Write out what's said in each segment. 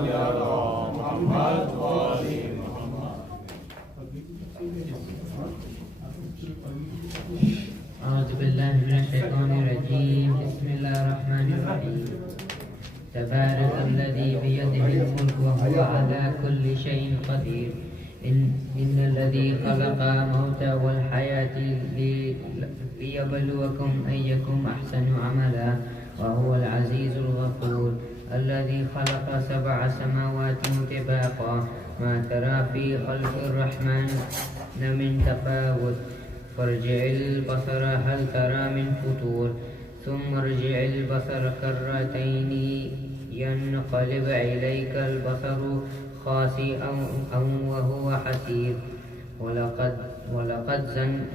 أعوذ بالله من الشيطان الرجيم. بسم الله الرحمن الرحيم. تبارك الذي بيده الملك وهو على كل شيء قدير. إن الذي خلق الموت والحياة ليبلوكم أيكم أحسن عملا وهو العزيز الغفور. الذي خلق 7 سماوات طباقا ما ترى في خلق الرحمن من تفاوت فارجع البصر هل ترى من فطور ثم ارجع البصر كرتين ينقلب إليك البصر خاسئا وهو حسير. ولقد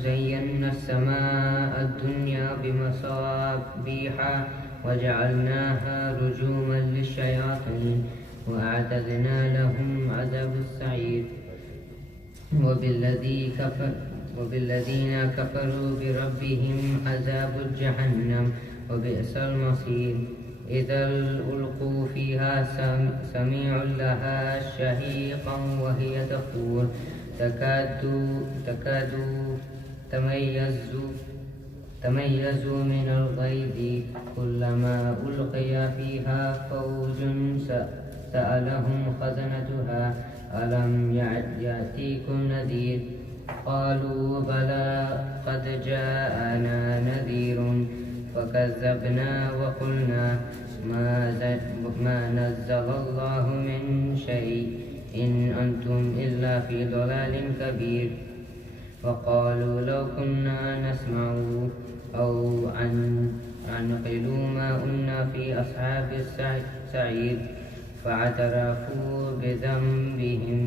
زينا السماء الدنيا بمصابيح وجعلناها رجوما للشياطين وأعتدنا لهم عذاب السعير. وبالذين كفروا بربهم عذاب جهنم وبئس المصير. إذا ألقوا فيها سميعوا لها شهيقا وهي تفور تكاد تميز من الغيظ كلما ألقي فيها فوج سألهم خزنتها ألم يأتيكم نذير قالوا بلى قد جاءنا نذير فكذبنا وقلنا ما نزل الله من شيء إن أنتم إلا في ضلال كبير. وقالوا لو كنا نسمع أو نعقل ما كنا في أصحاب السعير فاعترفوا بذنبهم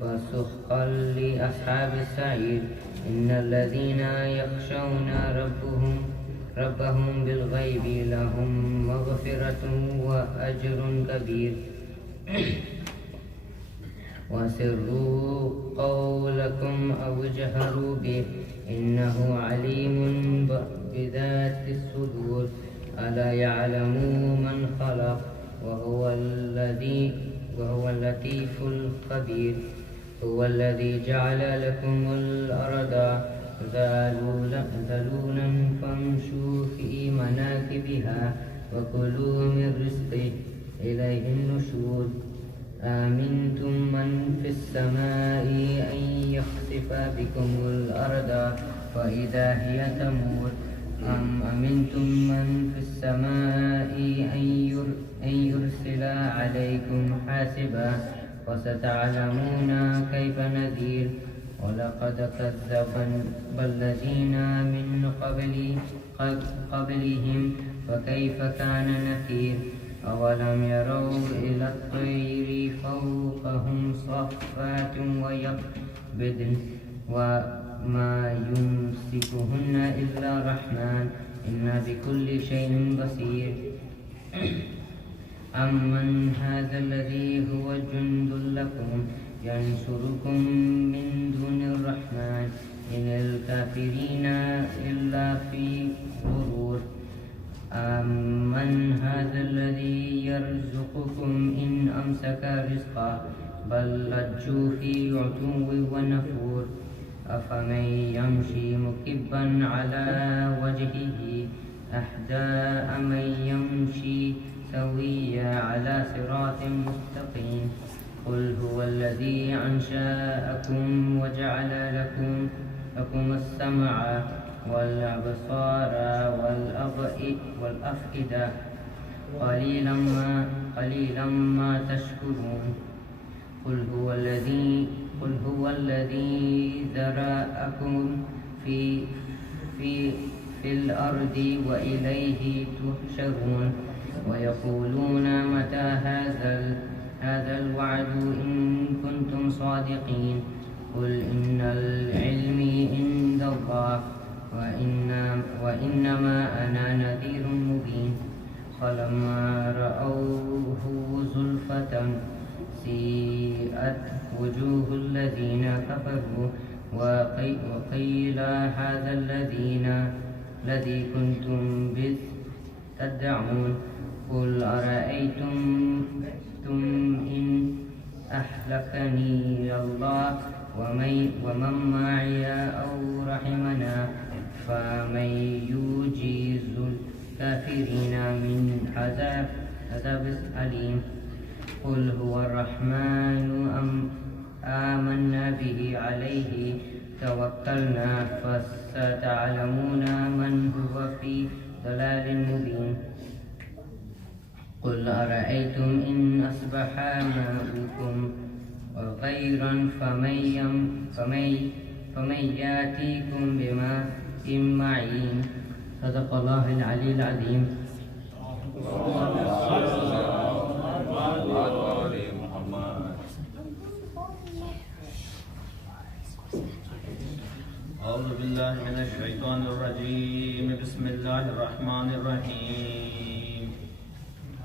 فسحقا لأصحاب السعير. إن الذين يخشون ربهم بالغيب لهم مغفرة وأجر كبير. وسروا قولكم أو اجهروا به إنه عليم بذات الصدور. ألا يعلم من خلق وهو اللطيف الخبير. هو الذي جعل لكم الأرض ذلولا فامشوا في مناكبها وكلوا من رزقه إليه النشور. آمنتم من في السماء أن يخسف بكم الأرض فإذا هي تمور أم أمنتم من في السماء أن يرسل عليكم حاسبا فستعلمون كيف نذير. ولقد كذب الذين من قبلهم فكيف كان نكير. أولم يروا إلى الطير فوقهم صافات ويقبضن وما يمسكهن إلا الرحمن إنا بكل شيء بصير. أمن هذا الذي هو جند لكم ينصركم من دون الرحمن إن الكافرين إلا في غرور. أمن هذا الذي يرزقكم إن أمسك رزقا بل لجوا في عتو ونفور. أفمن يمشي مكبا على وجهه أهدى أمن يمشي سويا على صراط مستقيم. قل هو الذي أنشأكم وجعل لكم السمع والأبصار والأفئدة قليلا ما تشكرون. قل هو الذي ذرأكم في الأرض وإليه تحشرون. ويقولون متى هذا الوعد إن كنتم صادقين. قل إن العلم عند الله وإنما أنا نذير مبين. فلما رأوه زلفة سيئت وجوه الذين كفروا وقيل هذا الذي كنتم به تدعون. قل قلتم إن أهلكني الله ومن معي أو رحمنا فمن يجيز الكافرين من عذاب أليم قل هو الرحمن آمنا به عليه توكلنا فستعلمون من هو في ضلال مبين قل أرأيتم إن أصبح ماؤكم غيرا فمن يأتيكم بماء معين صدق الله العلي العظيم. أعوذ بالله من الشيطان الرجيم بسم الله الرحمن الرحيم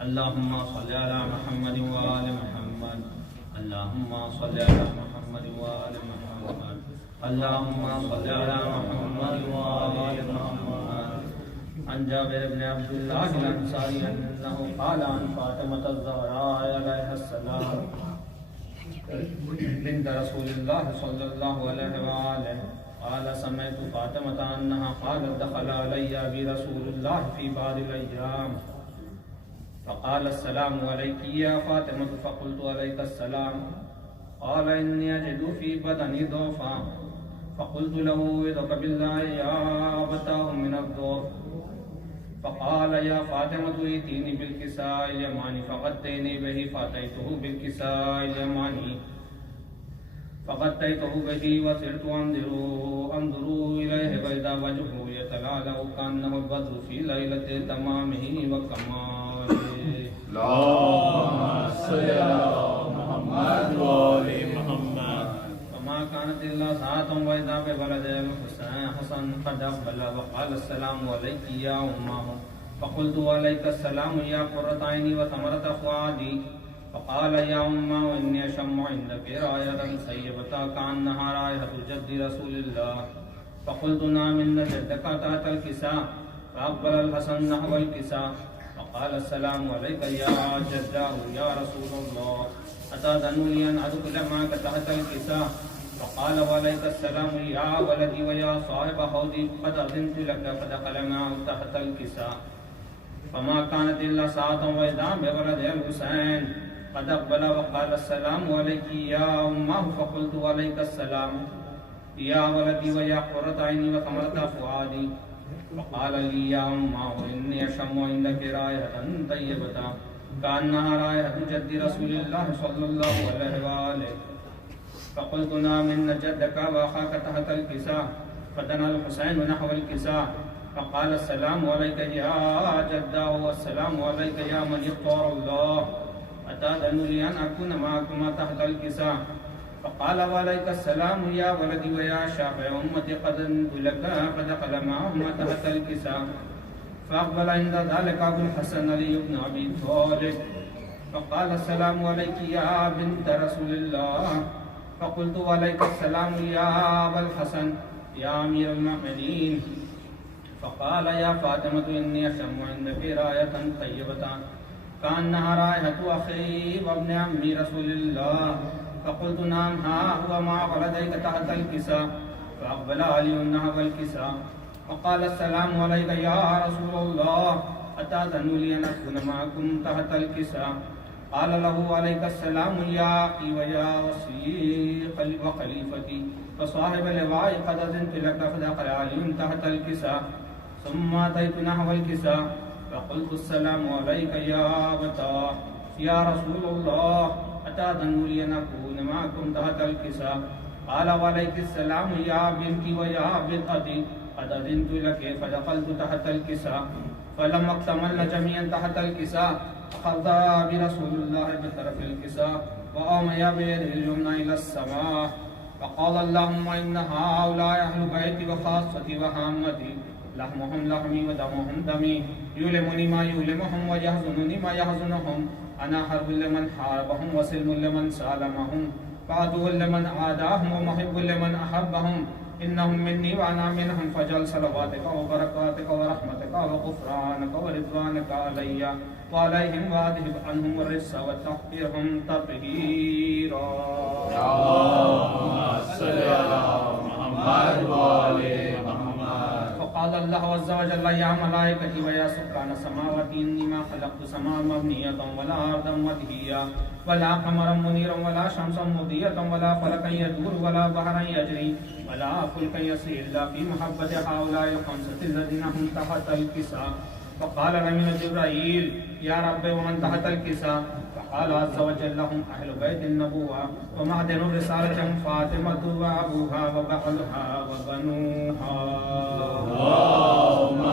اللهم صل على محمد وآل محمد اللهم صل على محمد وآل محمد اللهم صل على محمد وآل محمد عن جابر بن عبد الله الأنصاري أنه قال عن فاطمة الزهراء عليها السلام بنت رسول الله صلى الله عليه وآله قال سمعت فاطمة أنها قالت دخل علي أبي رسول الله في بعض الأيام فقال السلام عليك يا فاطمة فقلت عليك السلام قال إني أجد في بدني ضعفا فقلت له أعوذ بالله يا أبتاه من الضعف فقال يا فاطمة ائتيني بالكساء اليماني فغطيني به فأتيته بالكساء اليماني فغطيته به وصرت أنظر إليه فإذا وجهه يتلألأ كأنه البدر في ليلة تمامه وكماله. اللهم صل على محمد وآل محمد. وما كانت إلا ساعة وإذا بولد حسن قد أقبل وقال السلام عليك يا أمه فقلت عليك السلام يا قرة عيني وثمرة فؤادي فقال يا أمه إني أشم عندك راية سيبة كأنها راية جد رسول الله فقلت نعم إن جدك تحت الكساء فأقبل الحسن نحو الكساء فقال السلام عليك يا جداه يا رسول الله أتأذن لي أن أدخل معك تحت الكساء فقال وعليك السلام يا ولدي ويا صاحب حوضي قد أذنت لك فدخل معه تحت الكساء فما كانت إلا ساعة وإذا بولد الحسين قد أقبل وقال السلام عليك يا أمه فقلت عليك السلام يا ولدي ويا قرة عيني وثمرة فؤادي فقال لي يا أمه إني أشم عندك رائحة طيبة كأنها رائحة جد رسول الله صلى الله عليه وآله فقلت نعم إن جدك وأخاك تحت الكساء فدنا الحسين نحو الكساء فقال السلام عليك يا جداه والسلام عليك يا من اختار الله أتأذن لي أن أكون معكما تحت الكساء فقال وعليك السلام يا ولدي ويا شافع أمتي قد أذنت لك فدخل معهما تحت الكساء فأقبل عند ذلك أبو الحسن علي بن أبي طالب فقال السلام عليك يا بنت رسول الله فقلت وعليك السلام يا أبا الحسن يا أمير المؤمنين فقال يا فاطمة إني أشم عندك راية طيبة كأنها رائحة أخي وابن عمي رسول الله فقلت نعم ها هو مع ولديك تحت الكساء فأقبل علي نحو الكساء فقال السلام عليك يا رسول الله أتأذن لي أن أكون معكم تحت الكساء قال له عليك السلام يا أخي ويا وصي وخليفتي فصاحب اللواء قد أذنت لك فدخل علي تحت الكساء ثم أتيت نحو الكساء فقلت السلام عليك يا أبتاه يا رسول الله أتأذن لي أن أكون معكم تحت الكساء قال وعليك السلام يا بنتي ويا بنتي قد أذنت لك فدخلت تحت الكساء فلما اكتملنا جميعا تحت الكساء أخذ برسول الله بطرف الكساء وأومي بيده اليمنى إلى السماء فقال اللهم إن هؤلاء أهل بيتي وخاصتي وهامتي لحمهم لحمي ودمهم دمي يؤلمني ما يؤلمهم ويحزنني ما يحزنهم أنا حرب لمن حاربهم وسلم لمن سالمهم وعدو لمن عاداهم ومحب لمن أحبهم إنهم مني وأنا منهم فاجعل صلواتك وبركاتك ورحمتك وغفرانك ورضوانك علي وعليهم وأذهب عنهم الرجس وطهرهم تطهيرا. اللهم صل على محمد وآل محمد. فقال الله عز وجل يا ملائكتي ويا سكان السماوات إني ما خلقت سماء مبنية ولا أرضا مدهيا ولا قمرا منيرا ولا شمسا مضية ولا فلكا يدور ولا بحرا يجري ولا فلكا يسير إلا في محبة هؤلاء الخمسة الذين هم تحت الكساء. فقال لمن جبرائيل يا رب ومن تحت الكساء؟ فقال عز وجل لهم أهل بيت النبوة ومعدن الرسالة فاطمة وأبوها وبعلها وبنوها. اللهم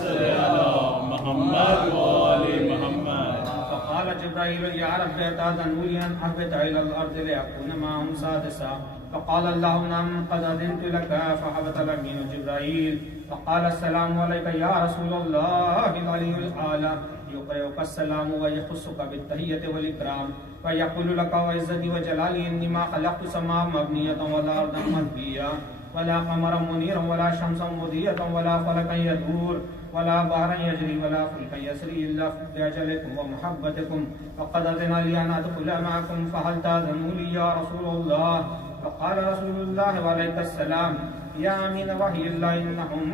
صل على محمد وآل محمد. فقال جبرائيل يا رب أتأذن لي أن أهبط إلى الأرض لأكون معهم سادسا؟ فقال الله نعم قد أذنت لك. فهبط الأمين جبرائيل فقال السلام عليك يا رسول الله العلي الأعلى يقرئك السلام ويخصك بالتحية والإكرام ويقول لك وعزتي وجلالي إني ما خلقت سماء مبنية ولا أرضا مدبية ولا قمرا منيرا ولا شمسا مضية ولا فلكا يدور ولا بحرا يجري ولا فلكا يسري إلا بأجلكم ومحبتكم فقد أذن لي أن أدخل معكم فهل تأذنوا لي يا رسول الله؟ فقال رسول الله وعليك السلام يا أمين وحي الله إنهم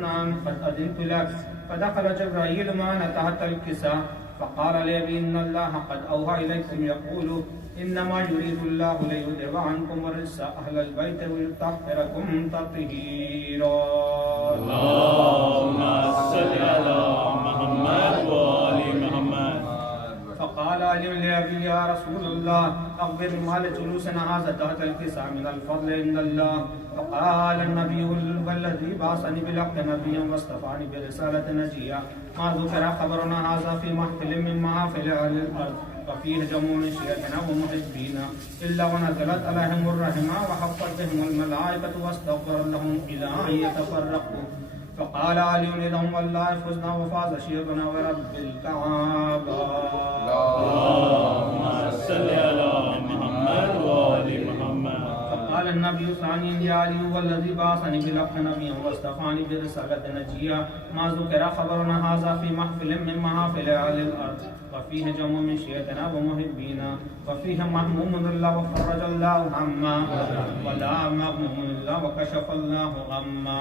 نعم قد أذنت لك. فدخل جبرائيل معنا تحت الكساء فقال لي إن الله قد أوحى إليكم يقول إنما يريد الله ليذهب عنكم الرجس أهل البيت ويطهركم تطهيرا. اللهم صل على محمد وآل محمد. فقال علي لأبي يا رسول الله أخبر ما لجلوسنا هذا تحت الكساء من الفضل عند الله. فقال النبي والذي بعثني بالحق نبيا واصطفاني برسالة نجيا ما ذكر خبرنا هذا في محفل من محافل أهل الأرض وفيه جمع من شيعتنا ومحبينا إلا ونزلت عليهم الرحمة وحفت بهم الملائكة واستغفر لهم إلى أن يتفرقوا. فقال علي إذا والله فزنا وفاز شيخنا ورب الكعبة. اللهم صل على محمد وآل محمد. فقال النبي ثانيا يا علي والذي بعثني بالحق نبيا واصطفاني برسالة نجيا ما ذكر خبرنا هذا في محفل من محافل أهل الأرض وفيه جمع من شيعتنا ومحبينا وفيه محموم الله وفرج الله هما ولا مغموم الله وكشف الله غما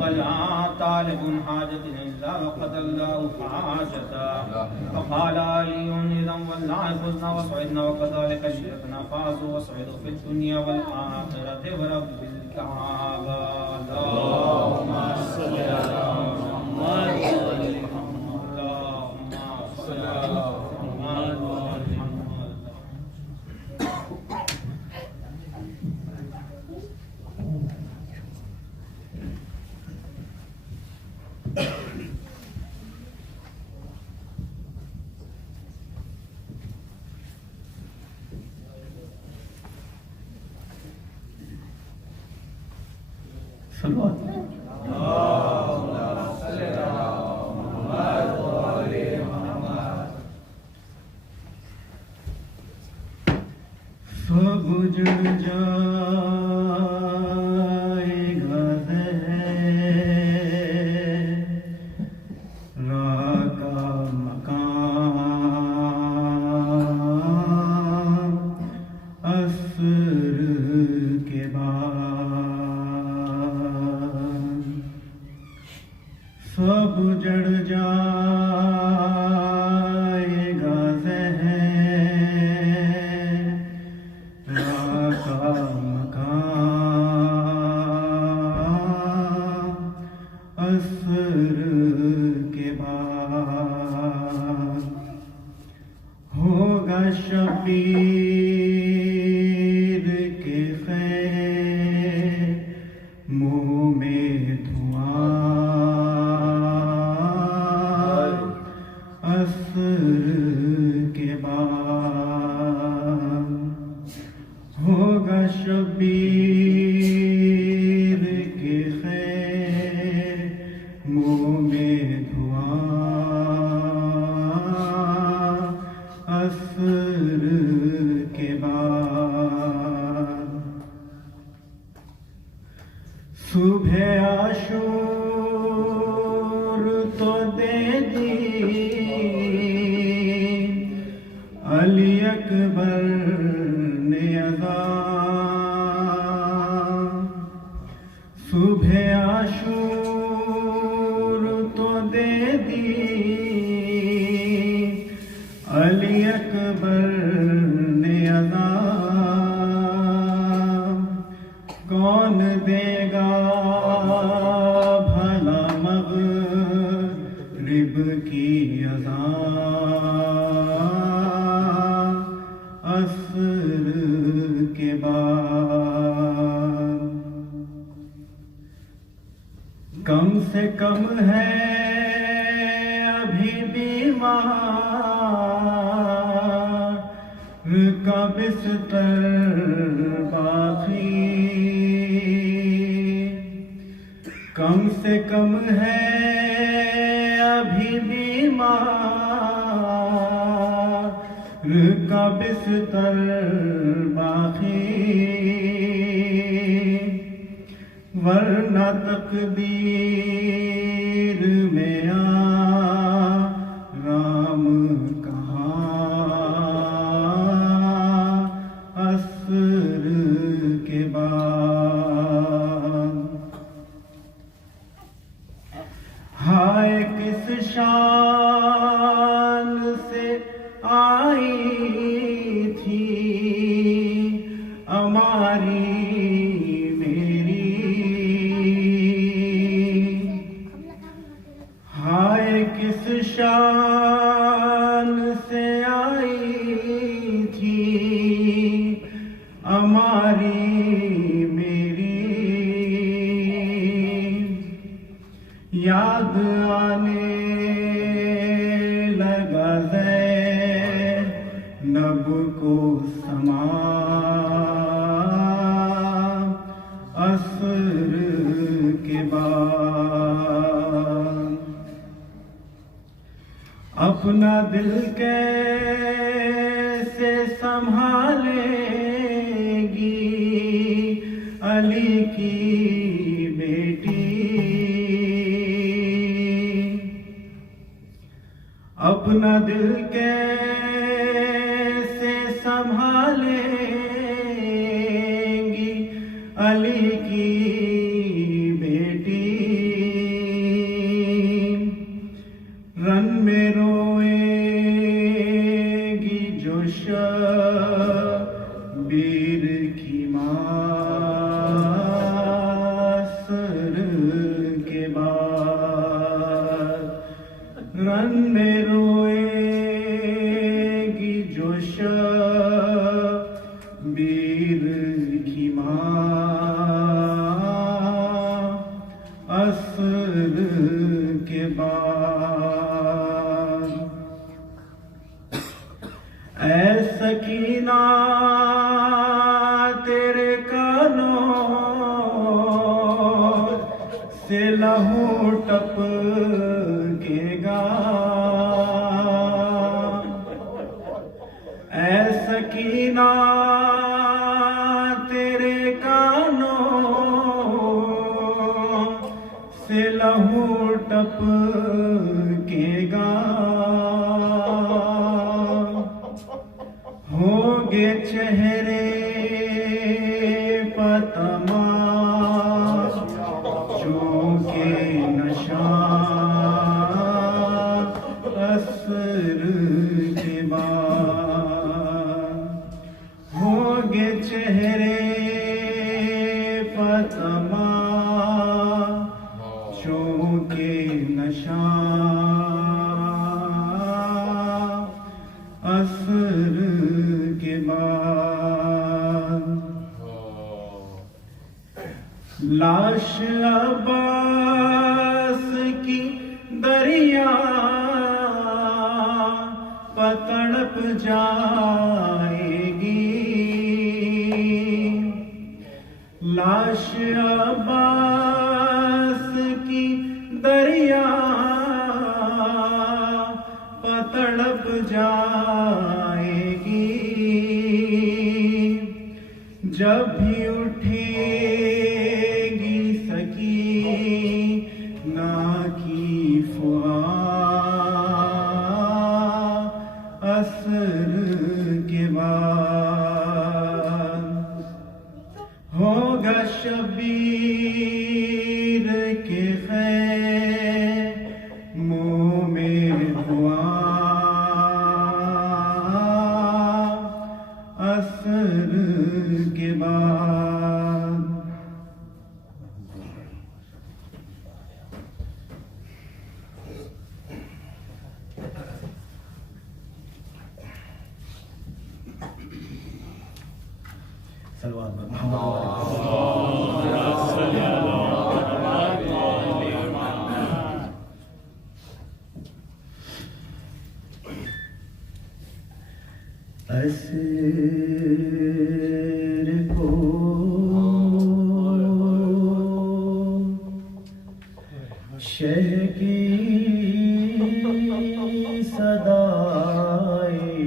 ولا طالب حاجة إلا وقضى الله حاجته. فقال علي إذا والله فزنا وسعدنا وكذلك شيعتنا فازوا وسعدوا في الدنيا والآخرة ورب الكعبة. اللهم صل على محمد وآل محمد. اللهم صل على محمد وآل محمد. سب اجڑ جائے گا ذرا کا مکان عصر کے بعد سب اجڑ جائے گا عصر کے بعد ہوگا شبیر کے خیموں میں دھواں عصر کے بعد ہوگا شبیر کے خیموں میں دھواں عصر کے بعد اکبر نے اذان صبح عاشور تو دے دی علی اکبر نے اذان کون دے گا بھلا مغرب کی اذان عصر کے بعد کم سے کم ہے ابھی بیمار کا بستر باقی کم سے کم ہے ابھی بیمار کا بستر باقی ورنہ تقدیر میں آرام کہاں عصر کے بعد ہائے کس شان سے آئی تھی ہماری کس شان سے آئی تھی ہماری میری یاد آنے لگا زینب کو سما عصر کے بعد اپنا دل کیسے سنبھالے گی علی کی بیٹی اپنا دل کیسے سنبھالے گی علی کی بیٹی رن میں روئے گی جو شبیر کی معصر کے بعد رن میں روئے گی جو شبیر کی معصر کے بعد اے سکینہ تیرے کانوں سے لہو ٹپکے گا اے سکینہ تیرے کانوں سے لہو ٹپکے گا ہوگے چہرے پتماشوں کے نشان عصر کے بعد ہوگے چہرے پتماشوں کے نشان عصر کے بعد لاش عباس کی دریا پتڑپ جائے گی لاش عباس کی دریا پتڑپ جائے گی جب بھی اٹھے گی سکینہ کی فغان عصر کے بعد صلوات محمد اسیر کو شہ کی صدائی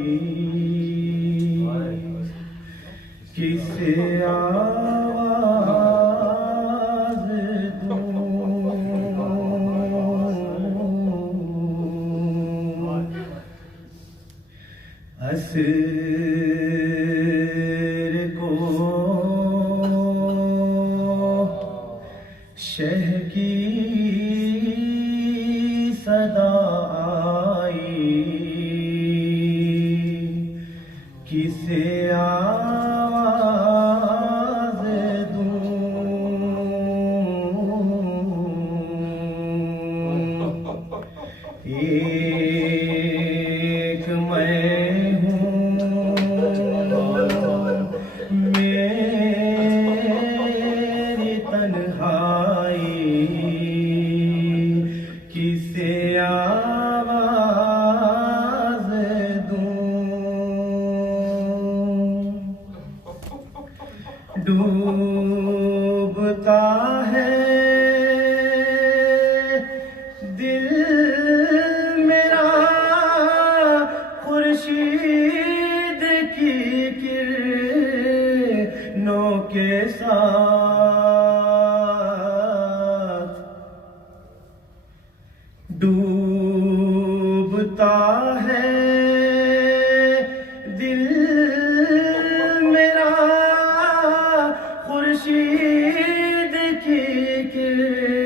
کس آواز دوں اسیر کو شہ کی صدا آئی کسے آواز دوں ایک میں ہوں میری تنہائی کسے آواز دوں ڈوبتا ہے دل میرا خورشید کی کرنوں کے ساتھ ڈوبتا ہے دل میرا خورشید کی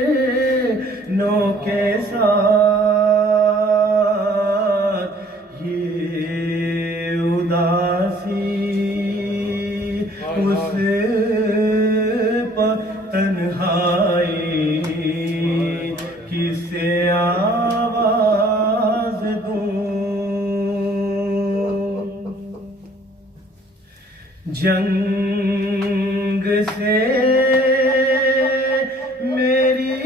کرنوں کے ساتھ یہ اداسی اس پر تنہائی کسے آواز دوں جنگ سے میری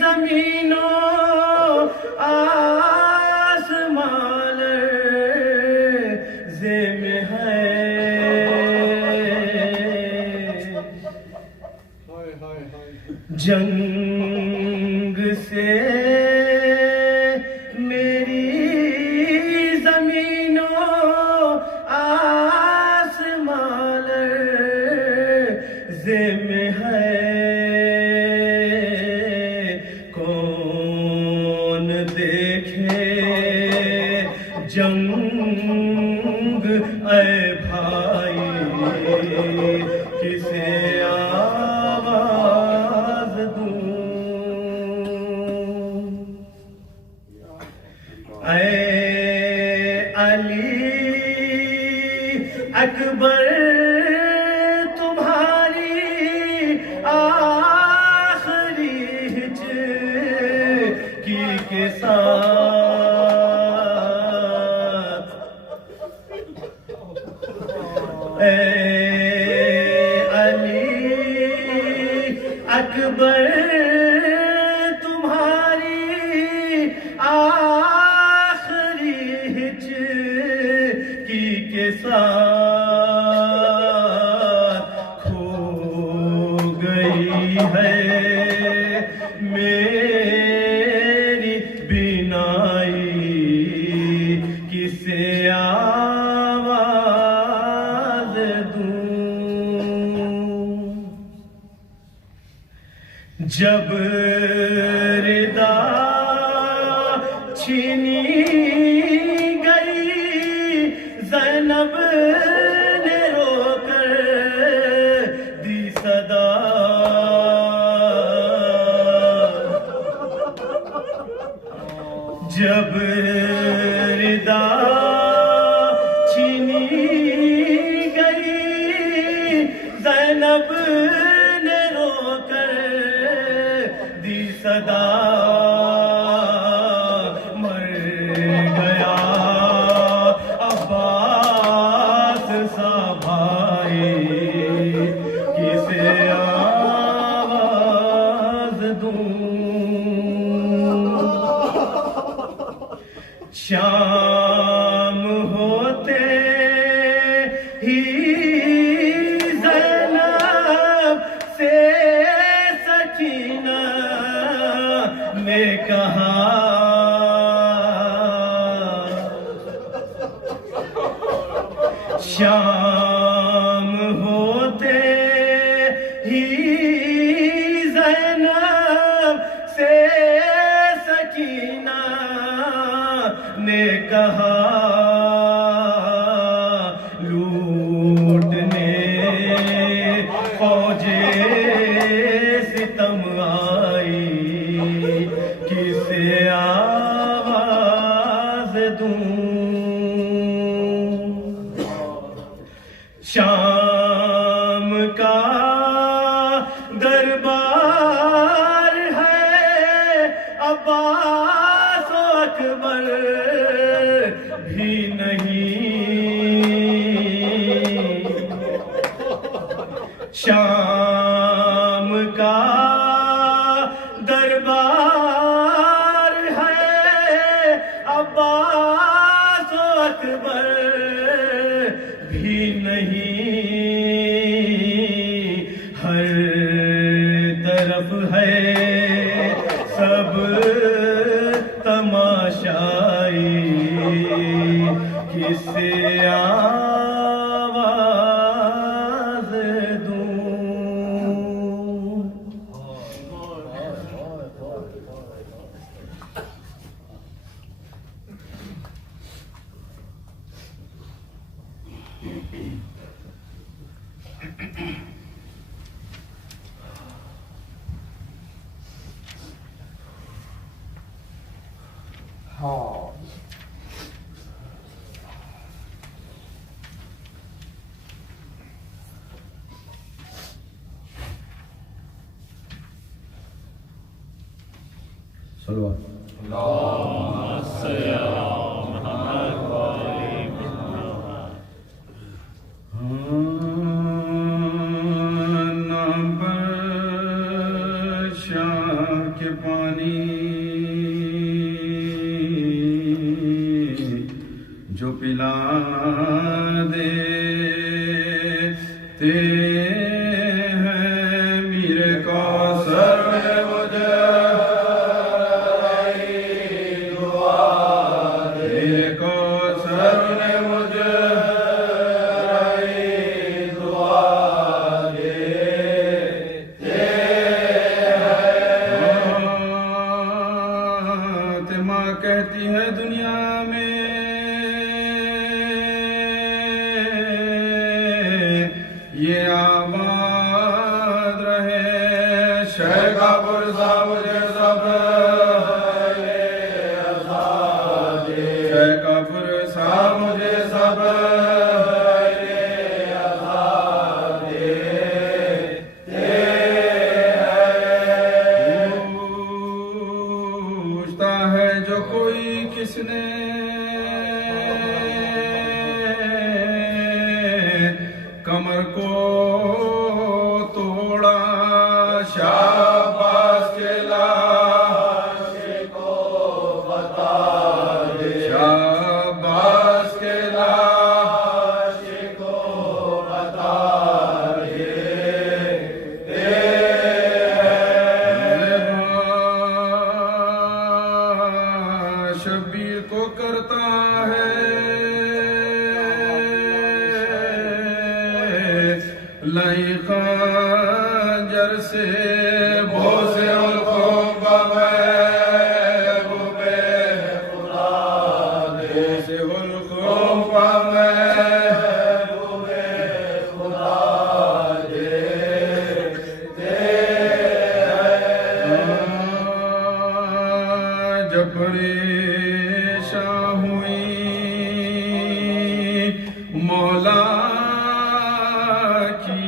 زمینوں آسمان لرزے میں ہے جنگ سے میری زمینوں آسمان لرزے میں ہے کون دیکھے جنگ اے بھائی کسے آواز دوں اے علی اکبر تمہاری آخری ہجکی کے ساتھ اے علی اکبر تمہاری آخری ہجکی کے ساتھ کھو گئی ہے میری بینائی کسے آواز دوں جب ردا چھینی گئی زینب نے رو کر دی صدا جب ردا چھینی گئی زینب نے رو کر دی صدا مر گیا عباس سا بھائی شام ہوتے ہی زینب سے سکینہ نے کہا شام ہوتے ہی زینب سے سکینہ نے کہا لوٹنے فوج ستم آئی کسے آواز دوں شام کا دربار ہے عباس و اکبر بھی نہیں شام کا دربار ہے عباس و اکبر بھی نہیں ہر طرف ہے سب تماشائی کسے آواز دوں صلوات نام پر شاہ کے پانی جو پلا دیتے ہیں میرے کوثر میں مجھے میرے کوثر نے مجھے کہتی ہے دنیا میں یہ آباد رہے شہر کا پرسا مجھے سب شہر کا پرسا مجھے سب جو کوئی کس نے کمر کو توڑا شاباش کے لاش کو بتا دے شاباش کے لاش کو بتا دے شبیر کو کرتا ہے لائی خنجر سے بھوسے القوم محبوب خدا بھوسے القوم محبوب خدا جب پریشان ہوئی مولا کی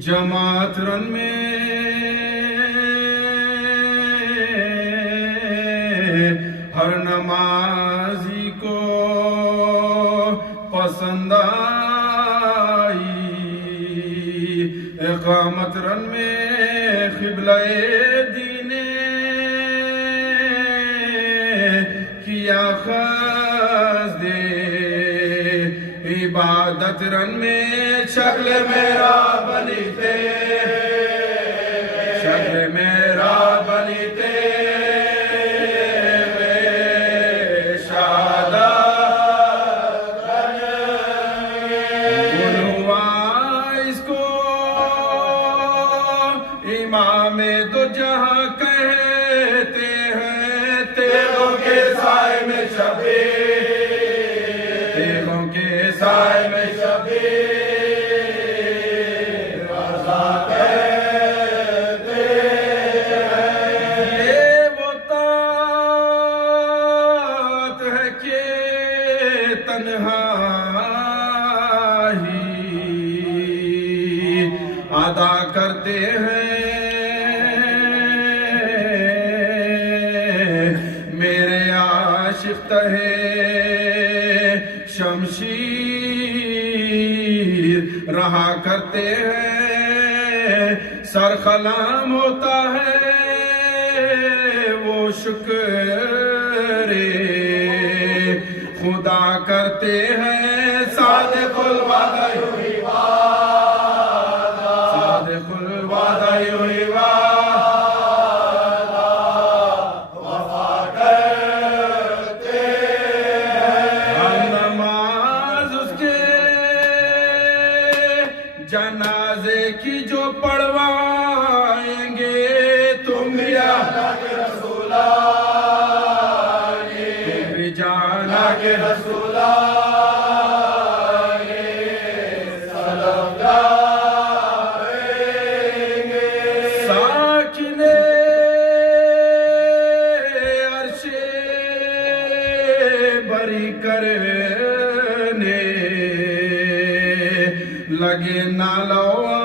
جماعت رن میں ہر نمازی کو پسند آئی اقامت رن میں قبلہ دین کیا خز دے عبادت رن میں شکل میرا بلیتے شکل میرا بلیتے امام دو جہاں کہتے ہیں تیغوں کے سائے میں شبیر تیغوں کے سائے میں شبیر رضا کہتے ہیں یہ وہ طاعت ہے کہ تنہا ہی ادا کرتے ہیں شمشیر رہا کرتے ہیں سر خلام ہوتا ہے وہ شکر خدا کرتے ہیں صادق الوعدہ صادق الوعدہ جنازے کی جو پڑھوائیں گے تم یا رسول تم بھی جانا کے رسول ساکن عرش بری کرنے لگے نالوا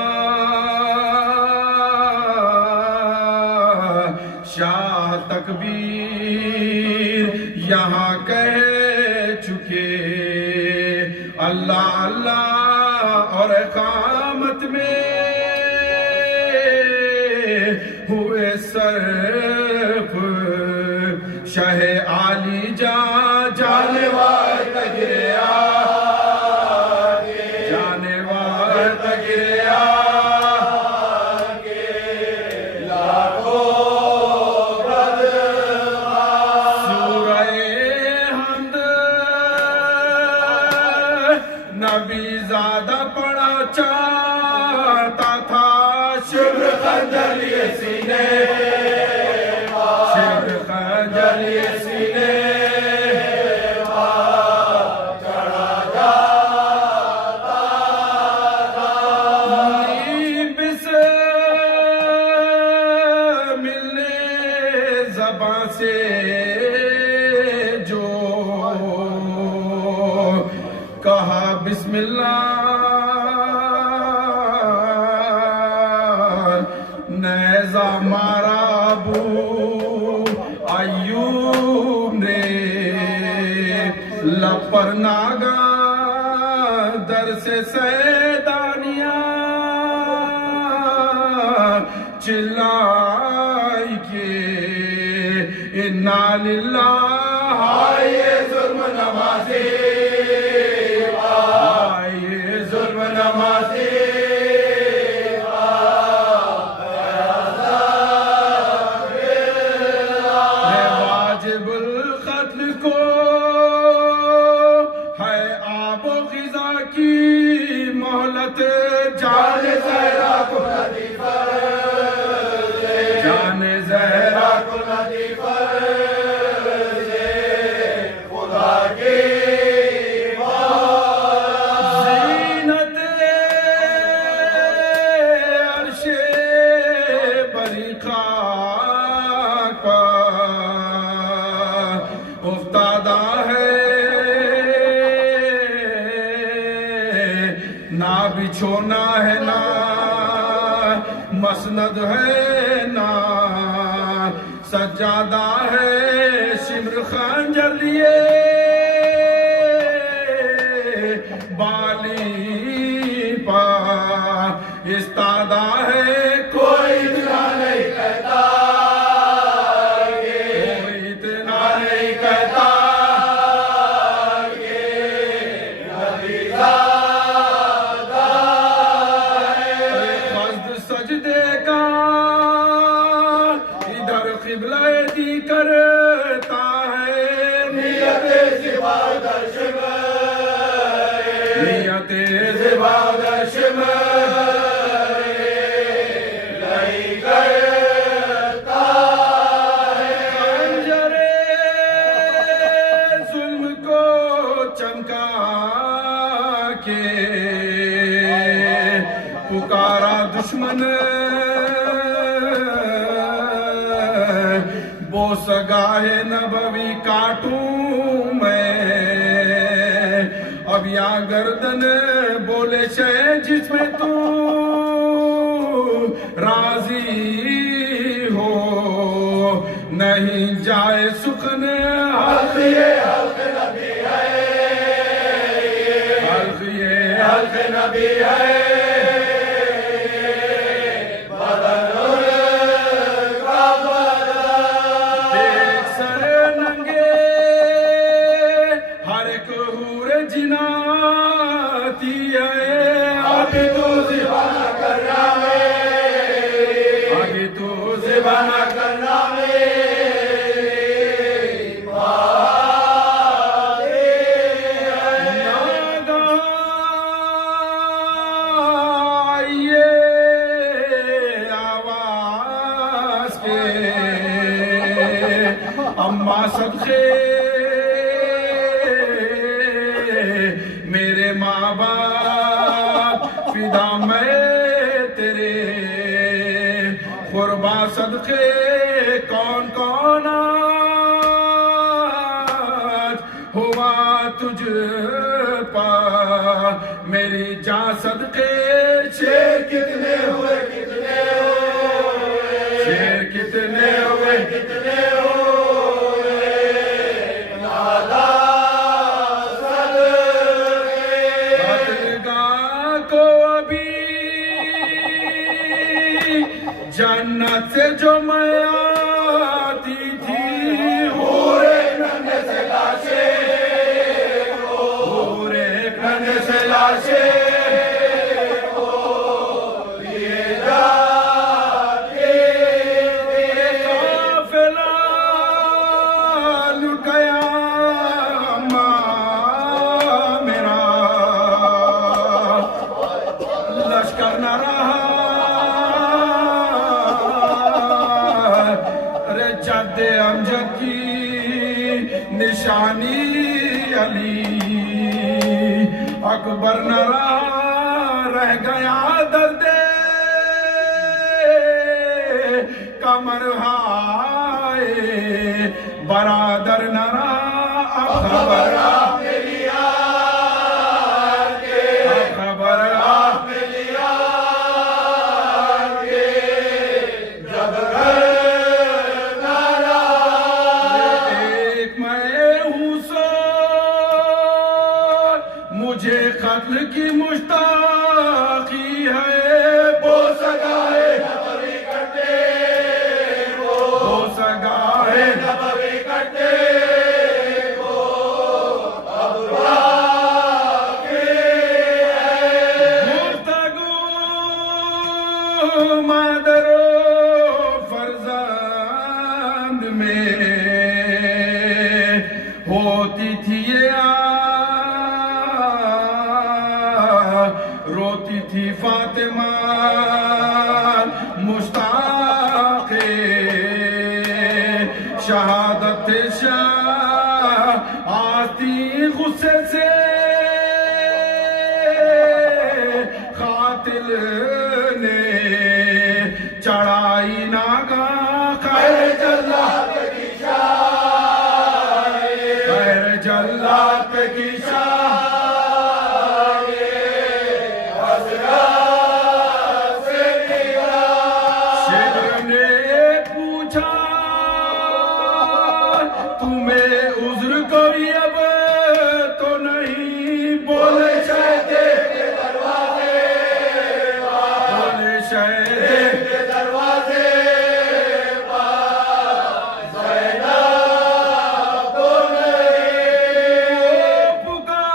شاہ تکبیر یہاں کہہ چکے اللہ اللہ اور اقامت میں ہوئے صرف شہ عالی جانے والے تگریا نبی زیادہ پڑا چاہتا تھا شبر خنجر یہ سینے شبر خنجر یہ سینے چڑھا جاتا تھا بس ملنے زبان سے جو کہا بسم اللہ نیزہ مارا ابو ایوب نے لب پر ناگا در سے سیدانیاں چلائی کے انا للہ آئے ظلم نوازی واجب القتل کو ہے آب و غذا کی مہلت جان زہرا کو ندی پر جان زہرا کو ندی پر خدا کے افتادہ ہے نہ بچھونا ہے نہ مسند ہے نہ سجادہ ہے شمر خنجر لیے بالی پا استادہ ہے کوئی اتنا نہیں کہتا کوئی اتنا نہیں کہتا نیت زیبا درشم پکارا دشمن بو سگائے نبوی کاٹوں میں اب یا گردن بولے شے جس میں تو راضی ہو نہیں جائے سخن حلق نبی ہے حلق نبی ہے اماں صدقے میرے ماں باپ فدا میں تیرے قرباں صدقے کون کون آج ہوا تجھ پا میری جان صدقے شیر کتنے ہوئے شیر کتنے ہوئے جنت سے جو میں آتی تھی ہورے کھنے سے لاشے ہورے کھنے سے لاشے لیے جاتے قافلہ لٹ گیا میرا لشکر نہ رہا جد امجد کی نشانی علی اکبر نہ رہ گیا درد کمر ہائے برادر نہ خبر مجھے قتل کی مشتاقی ہے بو سگائے نبوی کرتے بو سگائے نبوی کرتے گفتگو مادر و فرزند میں ہوتی تھی روتی تھی فاطمہ مشتاق شہادت شاہ آتی غصے سے قاتل نے چڑھائی ناگاہ خیر جلات کی شاہ خیر جلات کی شاہ تمہیں عذر کوئی اب تو نہیں بولے شہدے کے دروازے بولے شہدے کے دروازے زینب تو نہیں پکار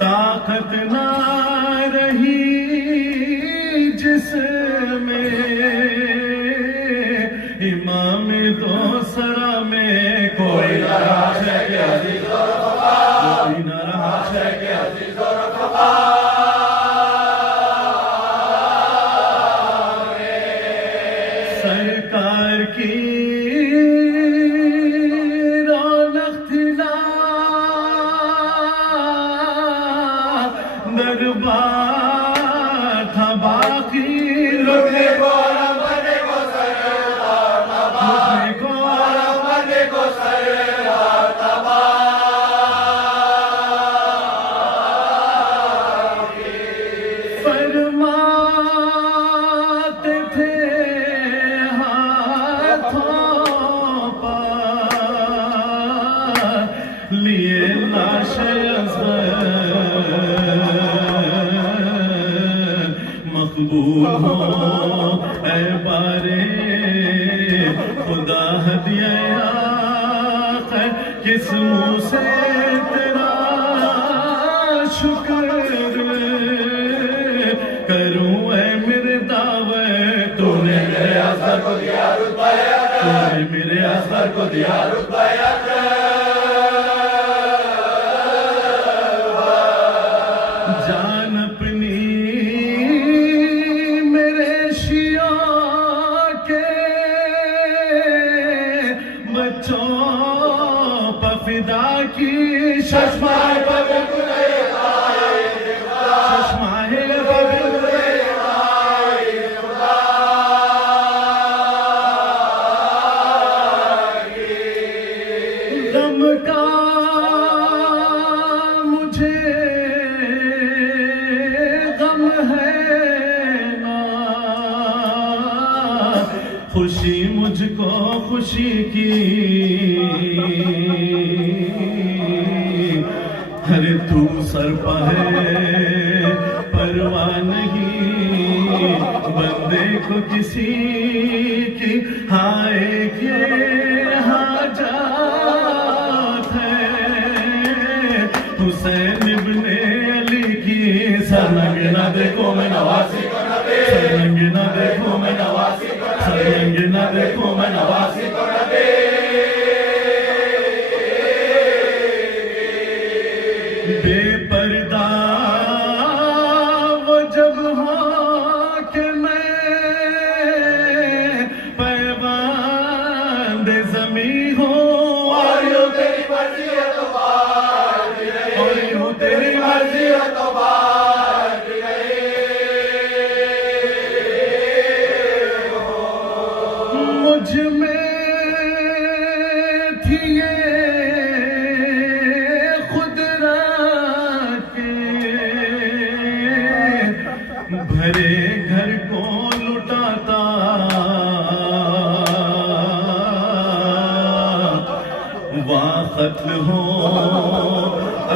طاقت نہ رہی جس میں امام دو سرا میں کوئی نہ رہا ہے کہ عزیز و رفقا، کوئی نہ رہا ہے کہ عزیز و رفقا، سرکار کی رونق تھلا دربار تھا باقی لٹنے کو رمنے کو سردار تباہ، لٹنے کو رمنے کو سردار تباہ، فرماتے تھے ہاتھوں پر لیے لاش اصغر مقبول ہو اے بارے خدا ہدیہ آخ ہے، کس منہ سے تیرا شکر کروں اے میرے دعوے، تو نے میرے اصغر کو دیا رتبہ اکرم، تو نے میرے اصغر کو دیا رتبہ اکرم، جان اپنی میرے شیعہ کے بچوں پہ فدا کی، ششمائے پہ ششمائے غم کا مجھے غم ہے نا، خوشی مجھ کو خوشی کی، ہر تو سر پہ ہے پرواہ نہیں، بندے کو کسی کی ہائے کے حاجات ہے، حسین ابن علی کی سرنگ نہ دیکھو میں نواسی کو نبی، سرنگ نہ دیکھو میں نواسی کو نبی، سرنگ نہ دیکھو میں نواسی کو نبی، بے پردہ وہ جب ہو کہ میں پیوند زمیں ہوں، اور یوں تیری مرضی ہے تو بات رہے، اور یوں تیری مرضی ہے تو بات رہے، مجھ میں تھی یہ بھرے گھر کو لٹاتا، وہاں قتل ہو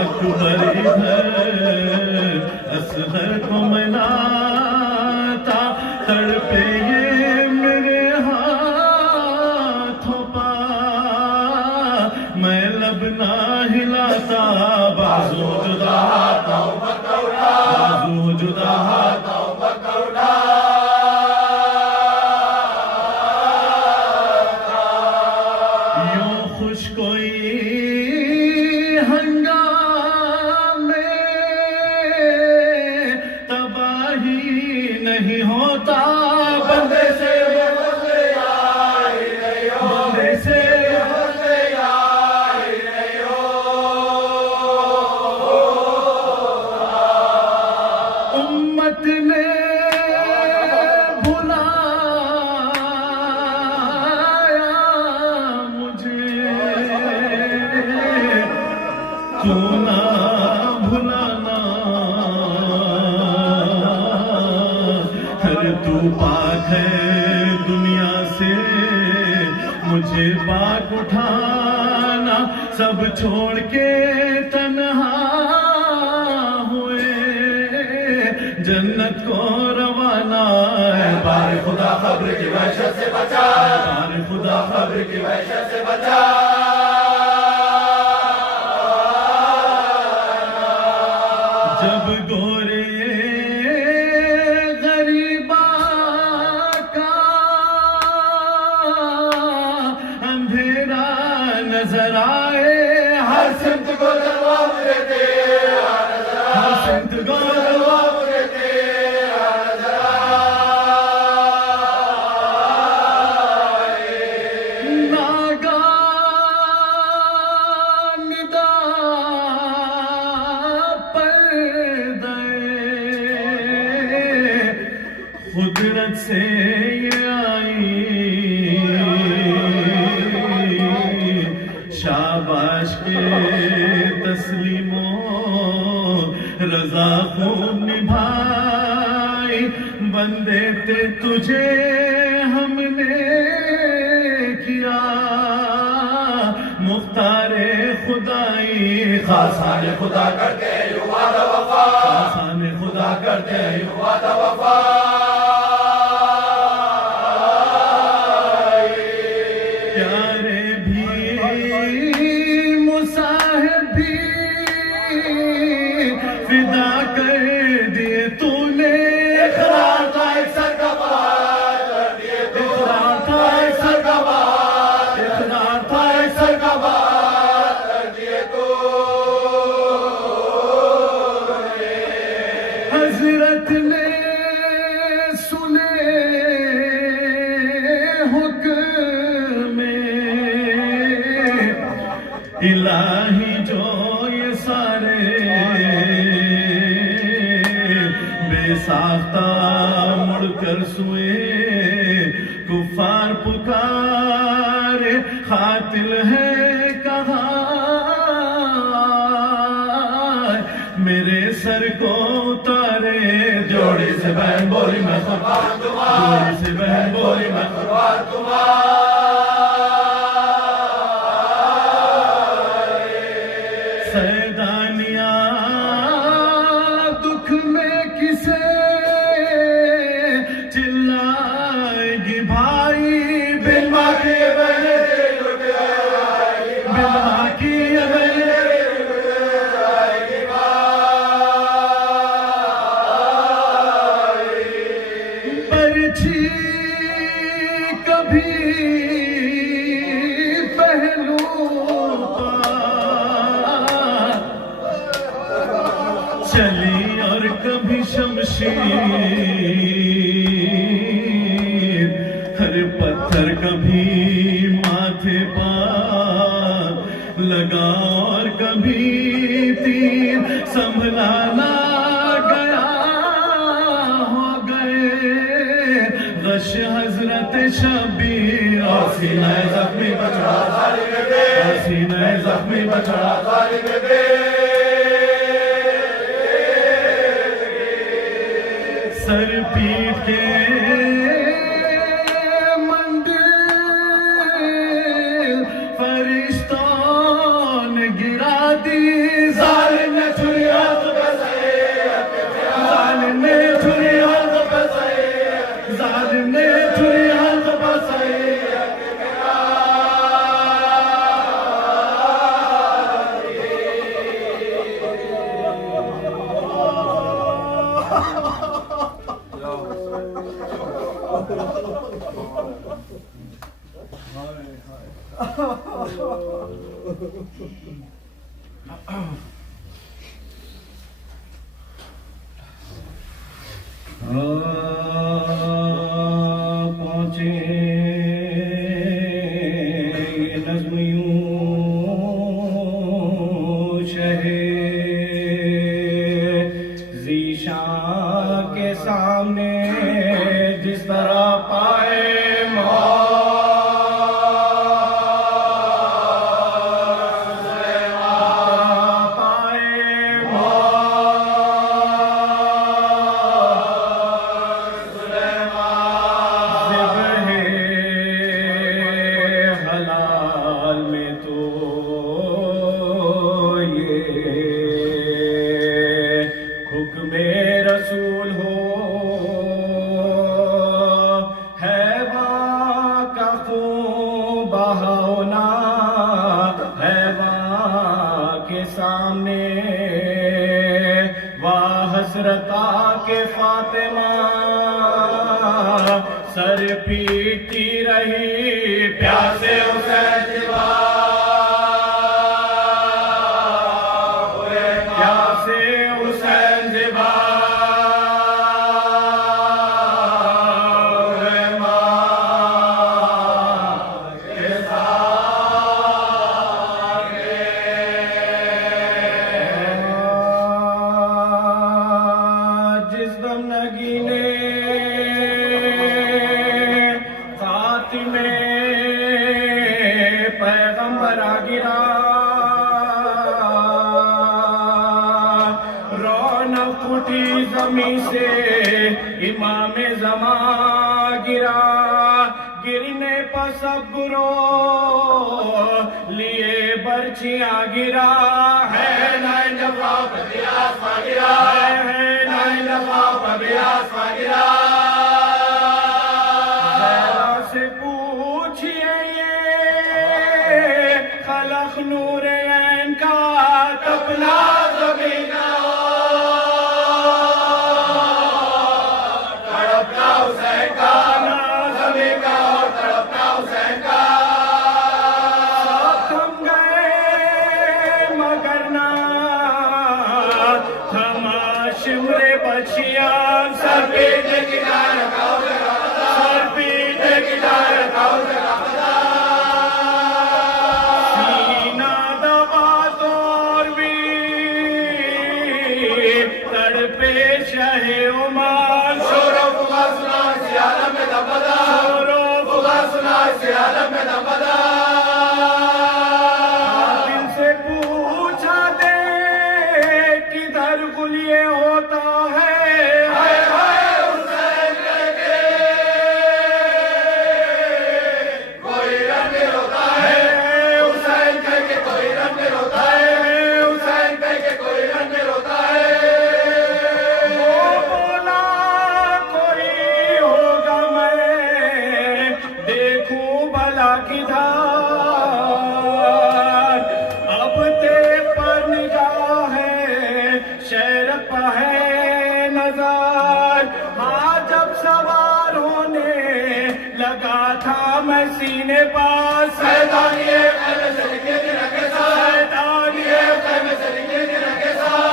اکبر ادھر اصغر کو مناتا، تڑپے یہ میرے ہاتھوں پا، میں لب نہ ہلاتا، بازو جدا ہاتھوں پکڑا، بازو جدا ہاتھوں پکڑا، یوں خوش کوئی ہنگام میں تباہی نہیں ہوتا، بندے سے بندے سے امت نے بھلایا مجھے، تو نہ بھلانا، ہر تو پاک ہے دنیا سے، مجھے پاک اٹھانا، سب چھوڑ کے تنہا ہوئے جنت کو روانہ، بار خدا قبر کی وحشت سے بچا، بار خدا قبر کی وحشت سے بچا، نظر آئے ہر سمت کو جلوہ مجھے تیرا نظر آئے ہر سمت کو جلوہ مجھے تیرا نظر آئے ناگاہ ندا پردے قدرت سے یہ آئی شاباش کے تسلیم و رضا خوب نبھائی بندے تھے تجھے ہم نے کیا مختار خدائی خاصان خدا کرتے یوں وعدہ وفا خاصان خدا کرتے یوں وعدہ وفا فدا کر دیے تو نے اقرار تھا ایک سر کا بات کر دیے اقرار تھا ایک سر کا بات اقرار تھا ایک سر کا بات کر دیے تو حضرت نے سنے حکم الہی جو یہ سارے بے ساختہ مڑ کر سوئے کفار پکارے قاتل ہے کہاں میرے سر کو اتارے جوڑی سے بہن بولی میں قربان تمہار جوڑی سے بہن بولی میں قربان تمہار سیدانیاں دکھ میں کسے چلائے گی بھائی بن ماں کی بہنے بن ماں کی بہنے پرچھی کبھی پہلو چلی اور کبھی شمشیر ہر پتھر کبھی ماتھے پار لگا اور کبھی تیر سنبھلانا گیا ہو گئے غش حضرت شبیر اور سینہ زخمی بچڑا ظالم بے اور سینہ زخمی بچڑا ظالم بے سر پیٹ کے مندر فرشتوں نے گرا دی ظالم نے چھری ہاتھ پہ ظالم نے چھری ہاتھ پہ ظالم نے چھری ہاتھ پہ پہنچے نظم یوں شہ ذیشان کے سامنے جس طرح پائے رسول ہو حیوان کا خون بہانا حیوان کے سامنے واہ حسرتا کے فاطمہ سر پیٹتی رہی پیاسے حسین دیوار زمان گرا گرنے پر سب گروہ لیے برچیاں گرا ہے نائن جواب بیاس گرا ہے نائن جواب بیاس گرا ذرا سے پوچھئے یہ خلق نور عین کا تپنا زمین میں سینے پاس سیدانی قلب سرکے دن کے ساتھ سیدانی قلب سرکے دن کے ساتھ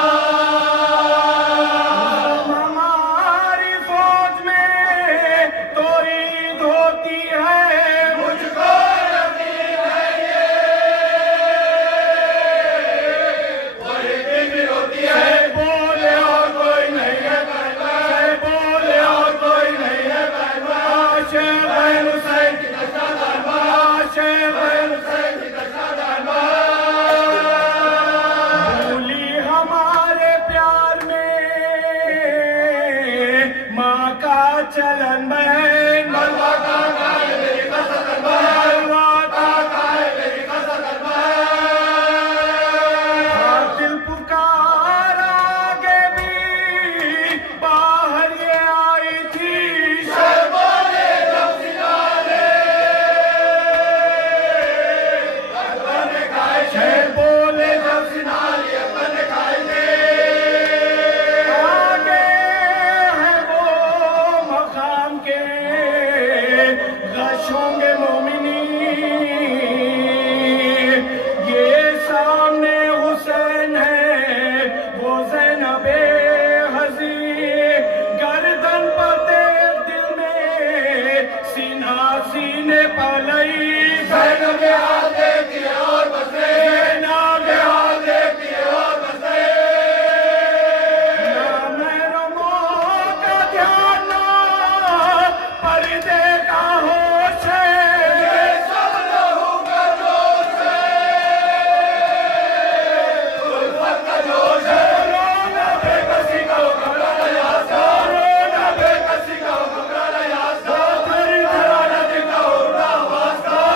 ہماری فوج میں تو عید ہوتی ہے مجھ کو یقین ہے یہ کوئی بھی ہوتی ہے بولے اور کوئی نہیں ہے پہلوان بولے اور کوئی نہیں ہے پہلوان شہر حسین کی بھولی ہمارے پیار میں ماں کا چلن بہن ملوا کا کائے میری قصد بہن ملوا کا کائے میری قصد بہن دل پکار آگے بھی باہر یہ آئی تھی شہر بولے جب سنانے شہر بولے جب سنالی اپن کھائی دے آگے ہے وہ مقام کے غشوں گے مومنی یہ سامنے حسین ہے وہ زینب حضی گردن پر تیر دل میں سینہ سینے پلئی زینب حال دیکھتی ہے اور بسے زینب حال دیکھتی ہے اور بسے نہ محرموں کا دھیان نہ پردے کا ہوش ہے یہ سب لہو کا جوش ہے الفت کا جوش ہے رونا بے کسی کا گھبرا لیاس رونا بے کسی کا گھبرا لیاس دھر دھرانا دل کا اڑا واسطہ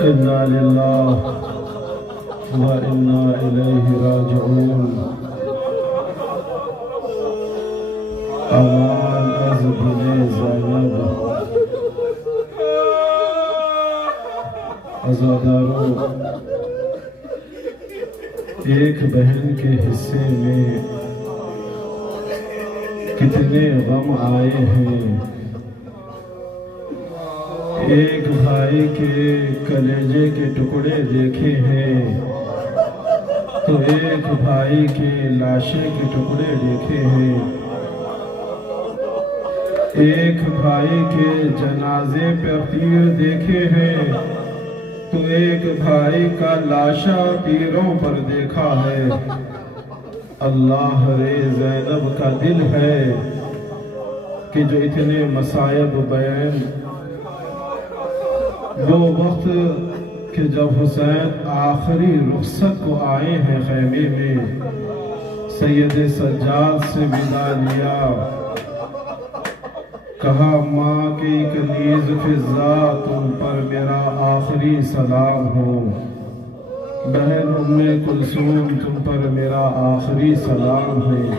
انا للہ و انا الیہ راجعون. امان از بن زینب. عزاداروں، ایک بہن کے حصے میں کتنے غم آئے ہیں. ایک بھائی کے کلیجے کے ٹکڑے دیکھے ہیں تو ایک بھائی کے لاشے کے ٹکڑے دیکھے ہیں. ایک بھائی کے جنازے پر تیر دیکھے ہیں تو ایک بھائی کا لاشا تیروں پر دیکھا ہے. اللہ رے زینب کا دل ہے کہ جو اتنے مصائب بیان. وہ وقت کہ جب حسین آخری رخصت کو آئے ہیں خیمے میں، سید سجاد سے ودا لیا، کہا ماں کی کنیز فضا تم پر میرا آخری سلام ہو، بہن ام کلثوم تم پر میرا آخری سلام ہے.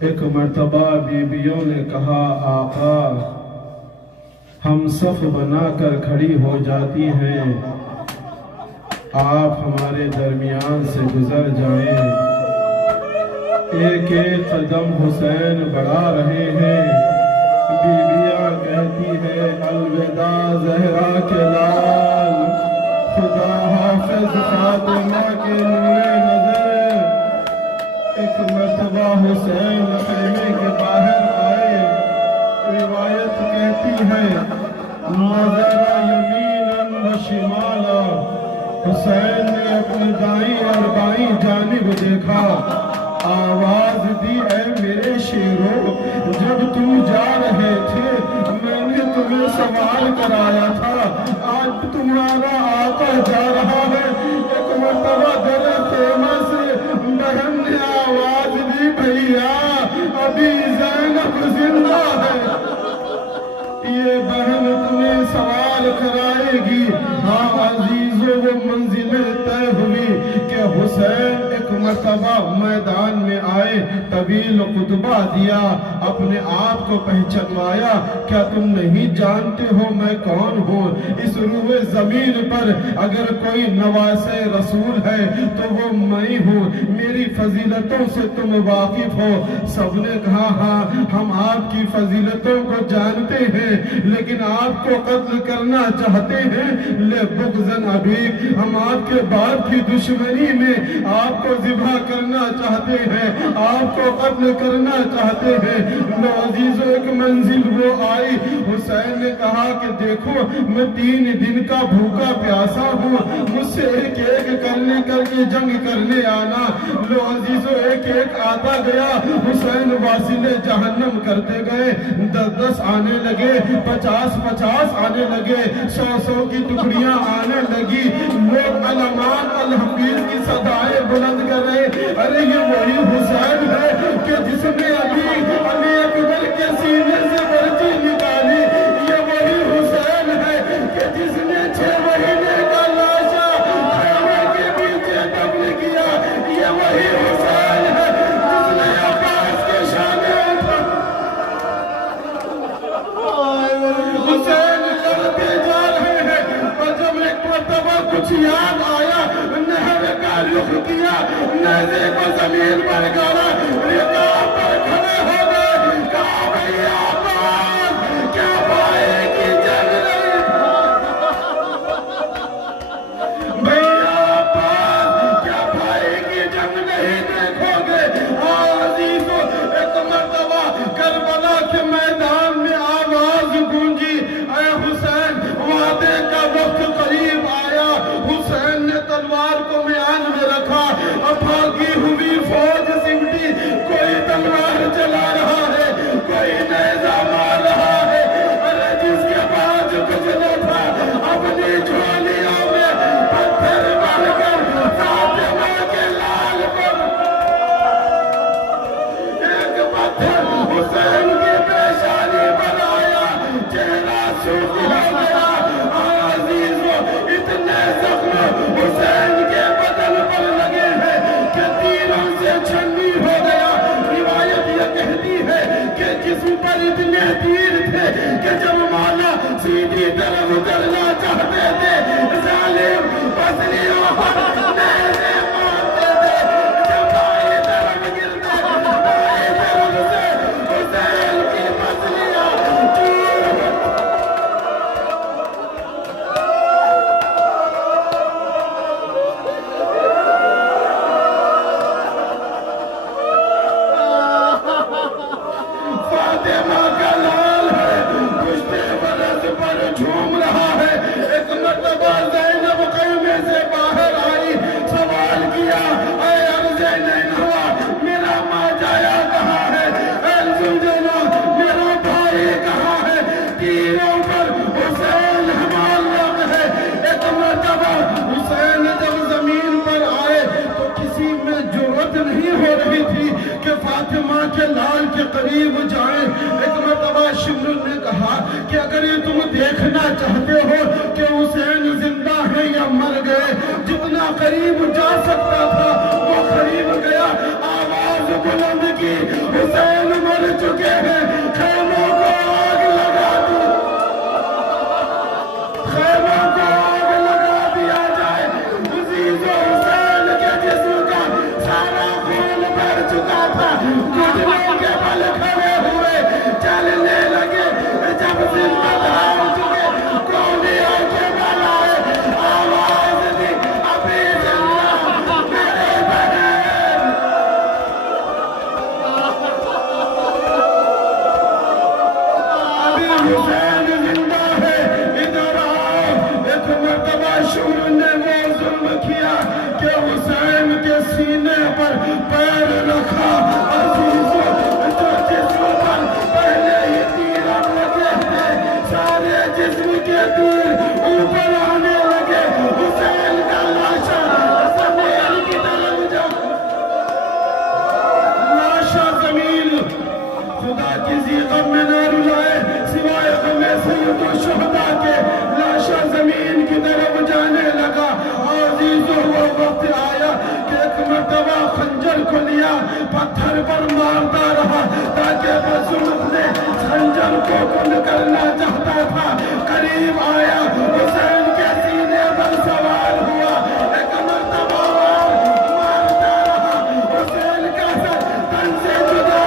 ایک مرتبہ بیویوں نے کہا آقا ہم صف بنا کر کھڑی ہو جاتی ہیں، آپ ہمارے درمیان سے گزر جائیں. ایک ایک قدم حسین بڑھا رہے ہیں. بیویاں کہتی ہے الوداع زہرا کے لال، خدا حافظ فاطمہ کے نور نظر. ایک مرتبہ حسین خیمے کے باہر آئے. روایت کہتی ہے نظر یمیناً و شمالا، حسین نے اپنی دائیں اور بائیں جانب دیکھا. آواز دی اے میرے شیرو، جب تم جا رہے تھے میں نے تمہیں سوال کرایا تھا، آج تمہارا آقا جا رہا ہے. ایک مرتبہ در خیمہ سے بہن نے آواز دی بھیا ابھی زینب زندہ ہے. یہ بہن تمہیں سوال کرائے گی. ہاں عزیزو وہ منزل طے ہوئی کہ حسین ایک مرتبہ میدان میں آئے، طویل خطبہ دیا، اپنے آپ کو پہچنوایا، کیا تم نہیں جانتے ہو میں کون ہوں؟ اس روئے زمین پر اگر کوئی نواز رسول ہے تو وہ میں ہوں، میری فضیلتوں سے تم واقف ہو؟ سب نے کہا ہاں ہم آپ کی فضیلتوں کو جانتے ہیں، لیکن آپ کو قتل کرنا چاہتے ہیں، لے بغضاً ابیک، ہم آپ کے باپ کی دشمنی میں آپ کو ذبح کرنا چاہتے ہیں، آپ کو قتل کرنا چاہتے ہیں۔ لو عزیزو ایک منزل وہ آئی، حسین نے کہا کہ دیکھو میں 3 دن کا بھوکا پیاسا ہوں، مجھ سے ایک ایک کر کے جنگ کرنے آنا۔ لو عزیزو ایک ایک آتا گیا، حسین واصل جہنم کرتے گئے، 10 آنے لگے، 50 آنے لگے، 100 کی ٹکڑیاں آنے لگی، لوگ علمان الحفیظ کی صدائیں بلند کر رہے، ارے یہ وہی حسین ہے کہ جس نے ابھی علی اکبر کے سینے سے برچی نکالی، یہ وہی حسین ہے کہ جس نے 6 مہینے کا لاشا خیمے کے پیچھے دفن کیا، یہ وہی حسین ہے جس نے عباس کے شانے حسین کرتے جا رہے ہیں، اور جب ایک مرتبہ کچھ یاد آیا، نہر کا رخ کیا، نیزے کو زمین پر گاڑا، رکاب پر کھڑے ہو گئے، کہا بھئی عباس کیا بھائی کی جنگ نہیں، بھئی عباس کیا بھائی کی جنگ نہیں دیکھو گے؟ عزیزو ایک مرتبہ کربلا کے میدان میں آواز گونجی، اے حسین وعدے کا وقت قریب آیا۔ حسین نے تلوار کو میان میں رکھا، اب بھاگی ہوئی فوج سمٹی، کوئی تلوار چلا رہا ہے، کوئی نیزہ مار رہا ہے، ارے جس کے پاس کچھ نہ تھا اپنی جھولیوں میں پتھر بھر کر فاطمہ کے لال پر ایک پتھر حسین کی پیشانی پر آیا، چہرہ سرخ ہو گیا۔ عزیزو اتنے زخم حسین کے بدن پر لگے ہیں کہ تیروں سے چھنی ہو گیا۔ روایت یہ کہتی ہے کہ جسم پر اتنے تیر تھے کہ جب مولا سیدھی طرف اترنا چاہتے تھے، ظالم پسلیوں پر نیزے مارتے تھے، جب بائیں طرف گرتے بائیں طرف سے حسین کی پسلیاں چور فاطمہ کا لال ہے، پشتے برس پر جھوم رہا ہے۔ ایک مرتبہ زینب خیمے سے باہر آئی، سوال کیا، اے عرض نینوا میرا ماں جایا کہاں ہے؟ اے زلجلہ میرا بھائی کہاں ہے؟ تیروں پر حسین معلق ہے۔ ایک مرتبہ حسین جب زمین پر آئے تو کسی میں جرأت نہیں ہو رہی تھی کہ فاطمہ کے لال کے قریب جائیں۔ ایک مرتبہ شمر نے کہا کہ اگر یہ تم دیکھنا چاہتے ہو کہ حسین زندہ ہے یا مر گئے، جتنا قریب جا سکتا تھا وہ قریب گیا، آواز بلند کی، حسین مر چکے ہیں، خیموں کو آگ لگا دو، خیموں کو آگ لگا دیا جائے۔ عزیزو حسین کے جسم کا سارا خون بہہ چکا تھا، گھٹنوں کے بل کھڑے ہوئے، چلنے لگے، جب زندہ ہو چکے، کونیوں کے بل آئے، آواز دی، ابھی زندہ میرے بہن، ابھی حسین زندہ ہے، ادھر آؤ۔ ایک مرتبہ شور نے وہ ظلم کیا کہ حسین کے سینے پر پیر رکھا۔ عزیزو جو جسم پر پہلے ہی تیر لگے تھے، سارے جسم کے تیر اوپر آنے لگے، حسین کا لاشا زمین کی طرف جا، لاشا زمین، خدا کسی غم میں نہ رلائے سوائے غم سید الشہداء کے، لاشا زمین کی طرف جانے لگا۔ عزیزو وہ وقت آیا کہ ایک مرتبہ خنجر کو لیا پتھر پر مارتا رہا تاکہ بزرگ نے خنجر کو کن کرنا چاہتا تھا قریب آیا حسین کے سینے پر سوار ہوا ایک مرتبہ مارتا رہا حسین کا سر تن سے جدا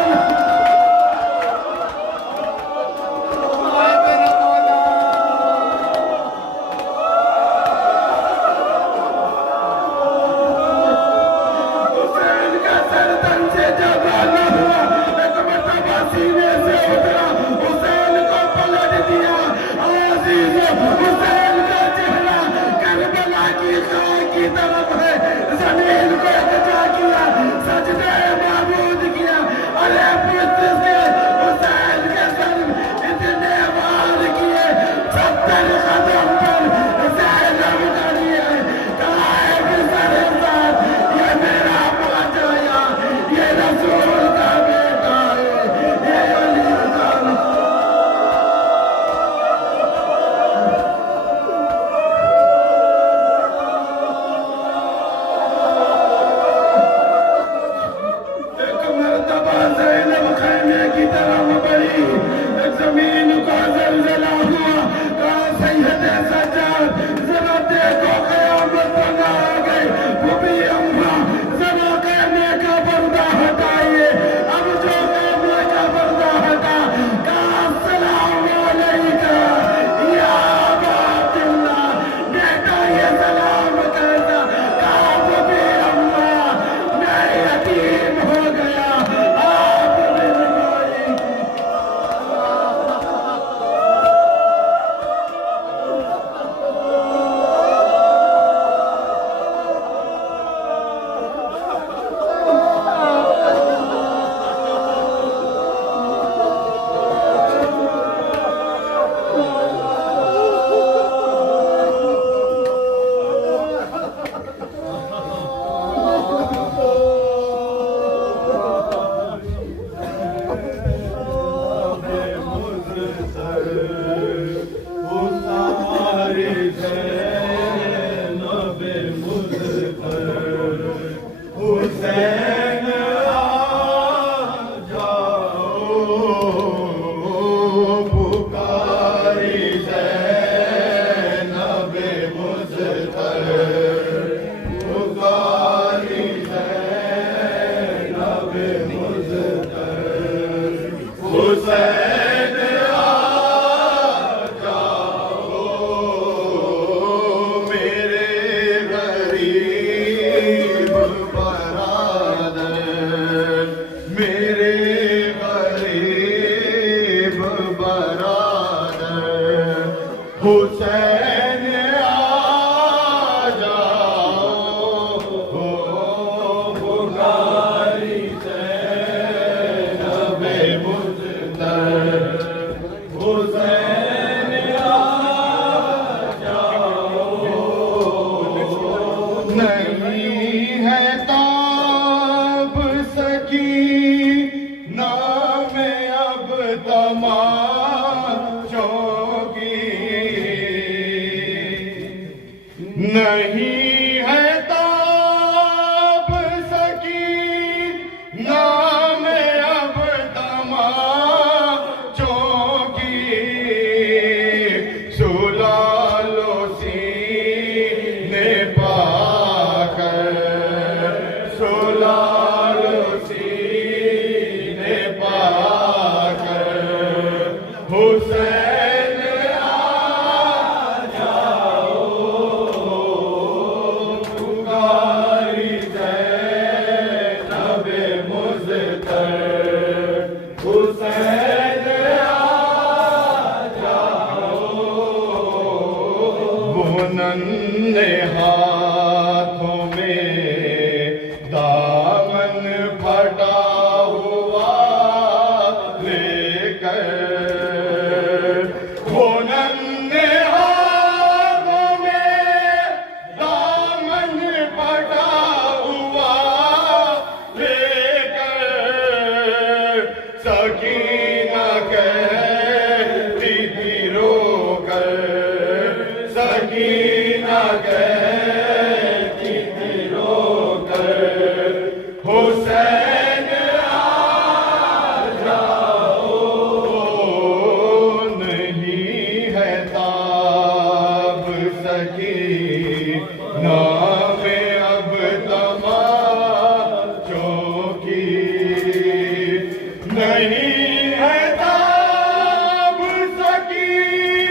نہیں ہے تاب سکی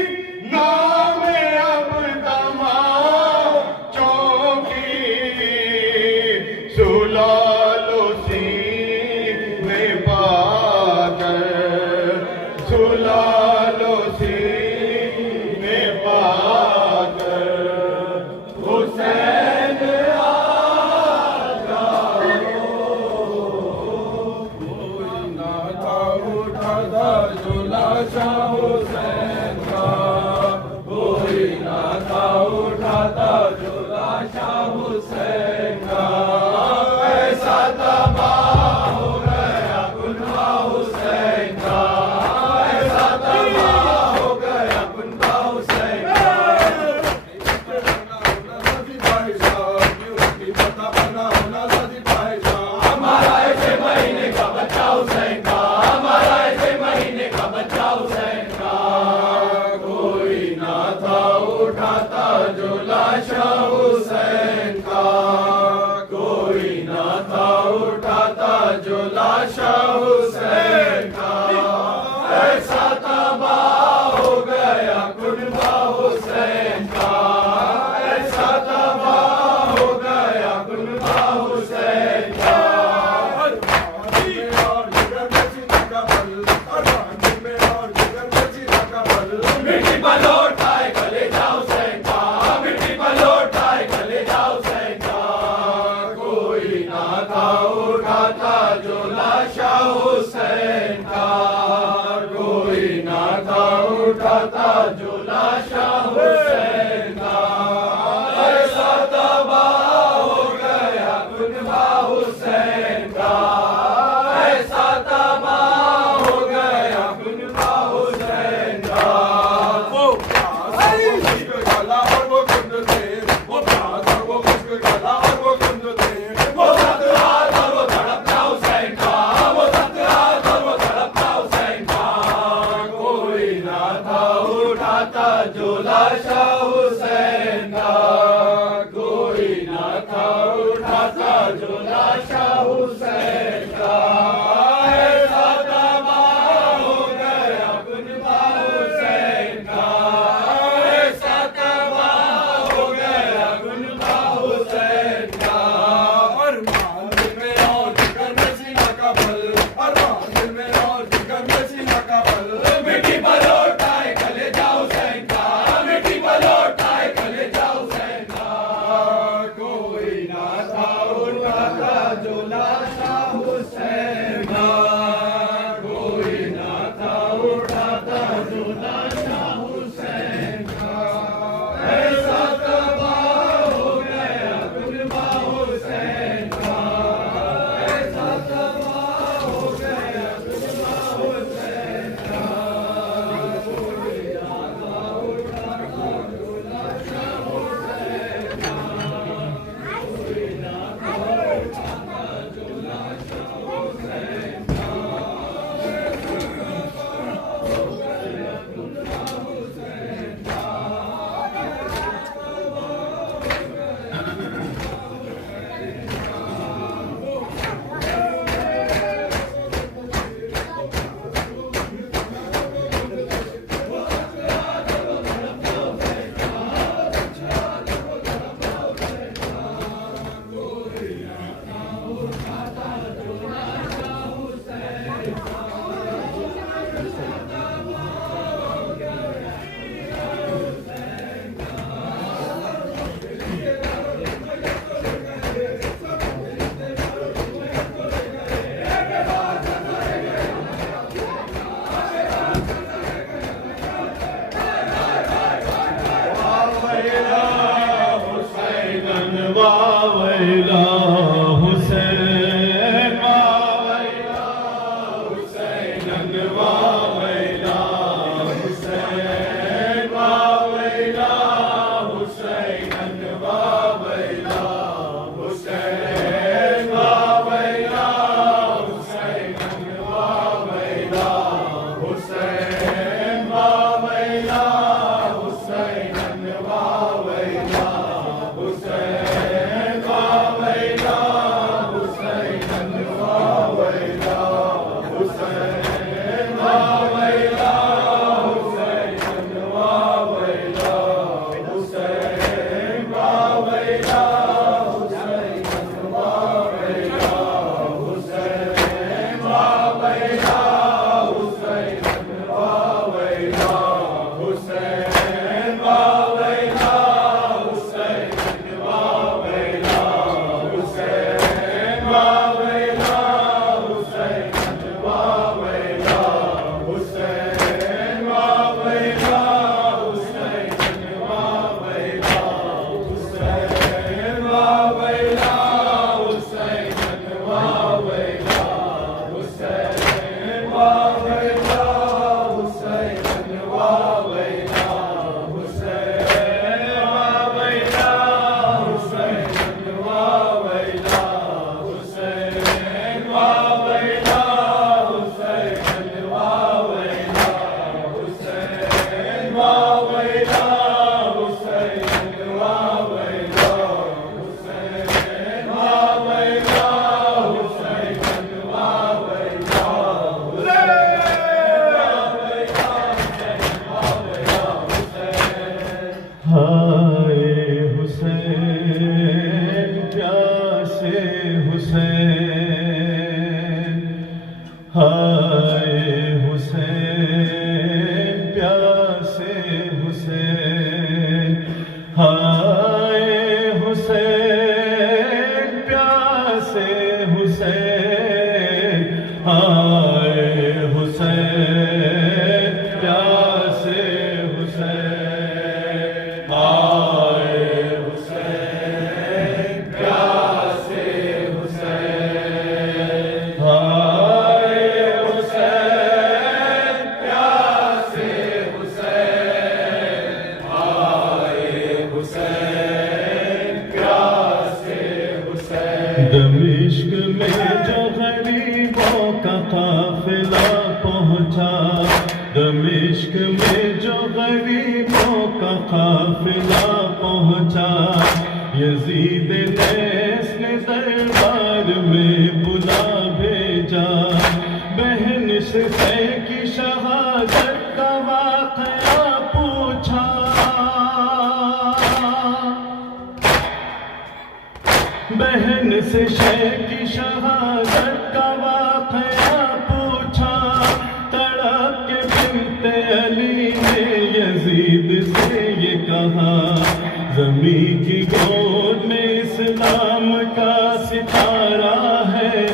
نام اب تمام چوکی سلالو سینے پا کر سلالو سینے پا کر حسین شاہ حسین کا کوئی نہ تھا اٹھاتا جھولا شاہ حسین کا ایسا تباہ ہو گیا کنبہ حسین کا ایسا تباہ ہو گیا کنبہ حسین کا ہمارا ایسے مہینے کا بچہ حسین کا ہمارا ایسے مہینے کا بچہ حسین کا کوئی نہ تھا اٹھاتا جھولا شاہ حسین کا کوئی نہ تھا اٹھاتا جھولا شاہ حسین کا ایسا تباہ ہو گیا کنبہ حسین کا ایسا تباہ ہو گیا کنبہ حسین کا مٹی پر لوٹائے گلے جا حسین کا مٹی پر لوٹائے گلے جا حسین کا کوئی نہ تھا اٹھاتا جھولا شاہ حسین کا کوئی نہ تھا اٹھاتا جھولا شاہ حسین کا ایسا تباہ ہو گیا کنبہ حسین کا ایسا تباہ ہو گیا کنبہ حسین کا وہ سترات اور وہ تڑپنا حسین کا وہ سترات دمشق میں جو غریبوں کا قافلہ پہنچا، دمشق میں جو غریبوں کا قافلہ پہنچا، یزید نے دربار میں بلا بھیجا، بہن سے کی شہادت کا واقعہ پوچھا، بہن سے کی شہادت کا واقعہ پوچھا، تڑپ کے بنت علی نے یزید سے یہ کہا، زمین کی گود میں اسلام کا ستارہ ہے،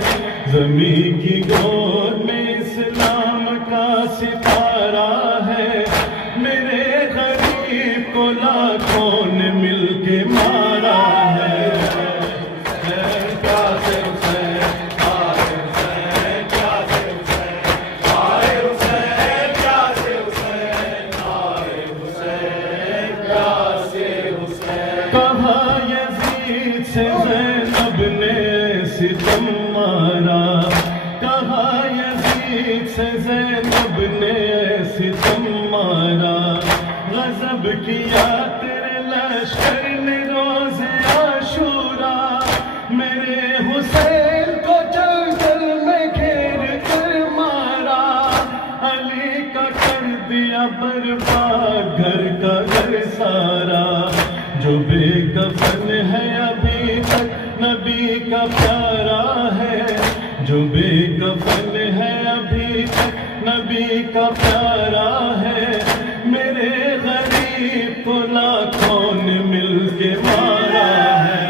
زمین کی گود میں اسلام کا ستارہ ہے، میرے غریب کو لاکھوں نے مل کے مارا ہے۔ کہا یزید سے زینب نے ستم مارا، کہا یزید سے زینب نے ستم مارا، غضب کیا تیرے لشکر نے روز عاشورا، میرے حسین کو جنگل میں گھیر کر مارا، علی کا کر دیا برباد گھر کا گھر سارا، جو بے کفن ہے ابھی تک نبی کا پیارا ہے، جو بے کفن ہے ابھی تک نبی کا پیارا ہے، میرے غریب کو لاکھوں نے مل کے مارا ہے۔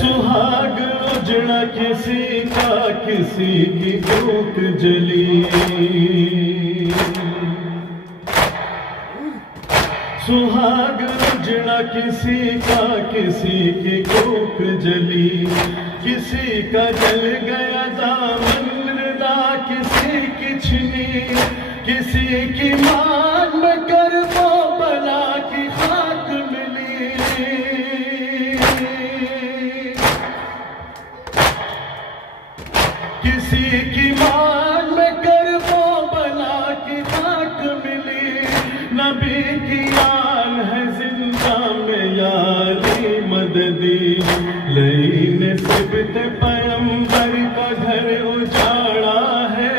سہاگ اجڑا کسی کا کسی کی کوک جلی، سہاگ اجڑا کسی کا کسی کی کوک جلی، کسی کا جل گیا دامن ردا کسی کی چھنی، کسی کی مان میں کرب و بلا کی خاک ملی، کسی کی مان میں کرب و بلا کی خاک ملی، نبی کی آن ہے زندہ میں یاری مددی، لئی نے سبت پیمبر کا گھر اجاڑا ہے،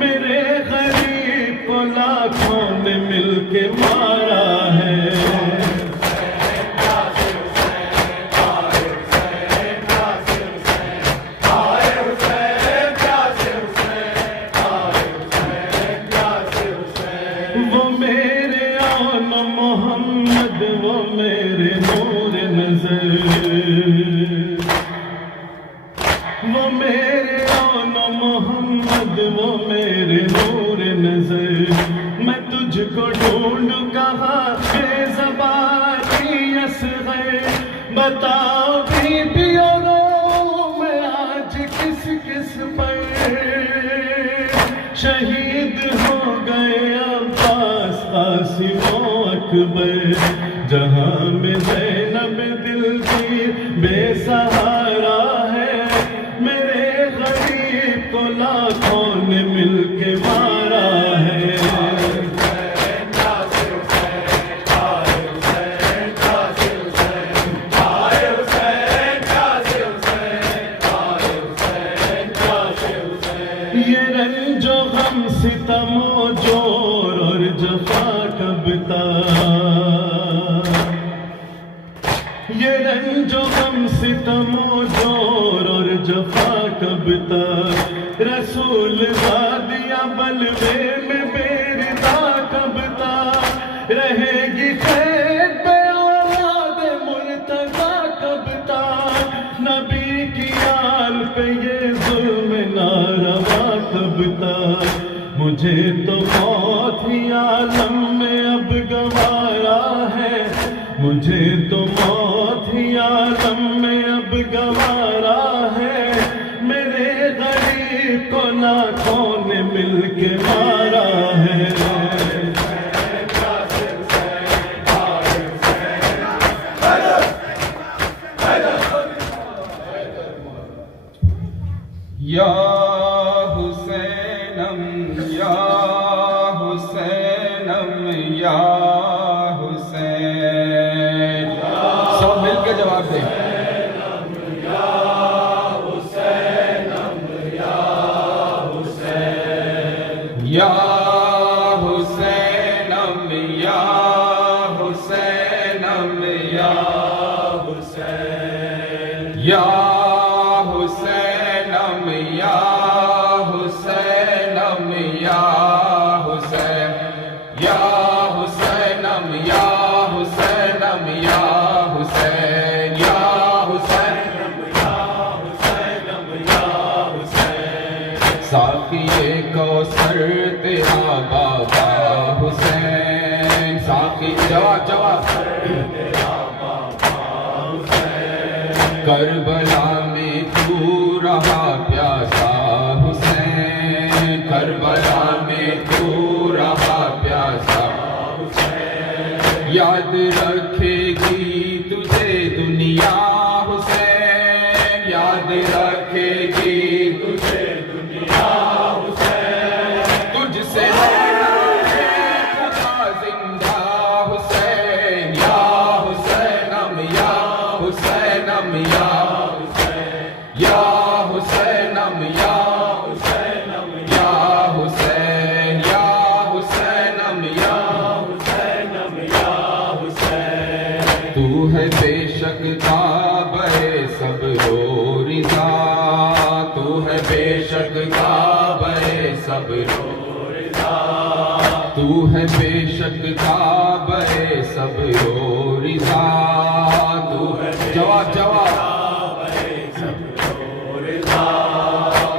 میرے غریب کو لاکھوں نے کے مارا ہے وہ میرے آن محمد وہ میرے نور نظر وہ میرے آن محمد وہ میرے نور نظر میں تجھ کو ڈھونڈ کہاں بے زبانی اصغر بتاؤ بی بی اوروں میں آج کس کس پر شہید ہو گئے عباس قاسم و اکبر جہاں میں زینب دل کی بے سہارا ہے میرے غریب کو لاکھوں نے مل کے مارا ہے یہ رنج و غم ستم و جور اور جفا کب تک یہ رنج و غم ستم و جور اور جفا کب تک رسول زادیاں بلوے میں بیردا کب تک رہے گی خیر پہ اولاد مرتضی کب تک نبی کی آل پہ یہ ظلم ناروا کب تک مجھے تو موت ہی عالم میں اب گوارا ہے مجھے تو موت ہی عالم میں اب گوارا ہے میرے غریب کو لاکھوں نے مل کے مارا ہے یا حسینم یا حسینم یا حسین سب مل کے جواب دیں یا حسینم یا حسینم یا حسینم یا حسینم یا حسین یا حسینم یا حسینم یا حسین یا حسینم یا حسینم یا حسین یا حسینم یا حسینم یا حسین ساقی کوثر تیرا بابا حسین ساقی جواب کربلا میں تو رہا پیاسا حسین کربلا میں تو رہا پیاسا حسین یاد رکھے گی تجھے دنیا حسین یاد رکھے گی تجھے دنیا حسین تجھ سے خدا زندہ حسین یا حسینم یا حسینم یا یا حسینم یا حسینم یا حسین یا حسینم یا حسینم یا حسین تو ہے بے شک کعبہ صبر و رضا تو ہے بے شک کعبہ صبر و رضا تو ہے بے شک کعبہ صبر و رضا تو ہے جواب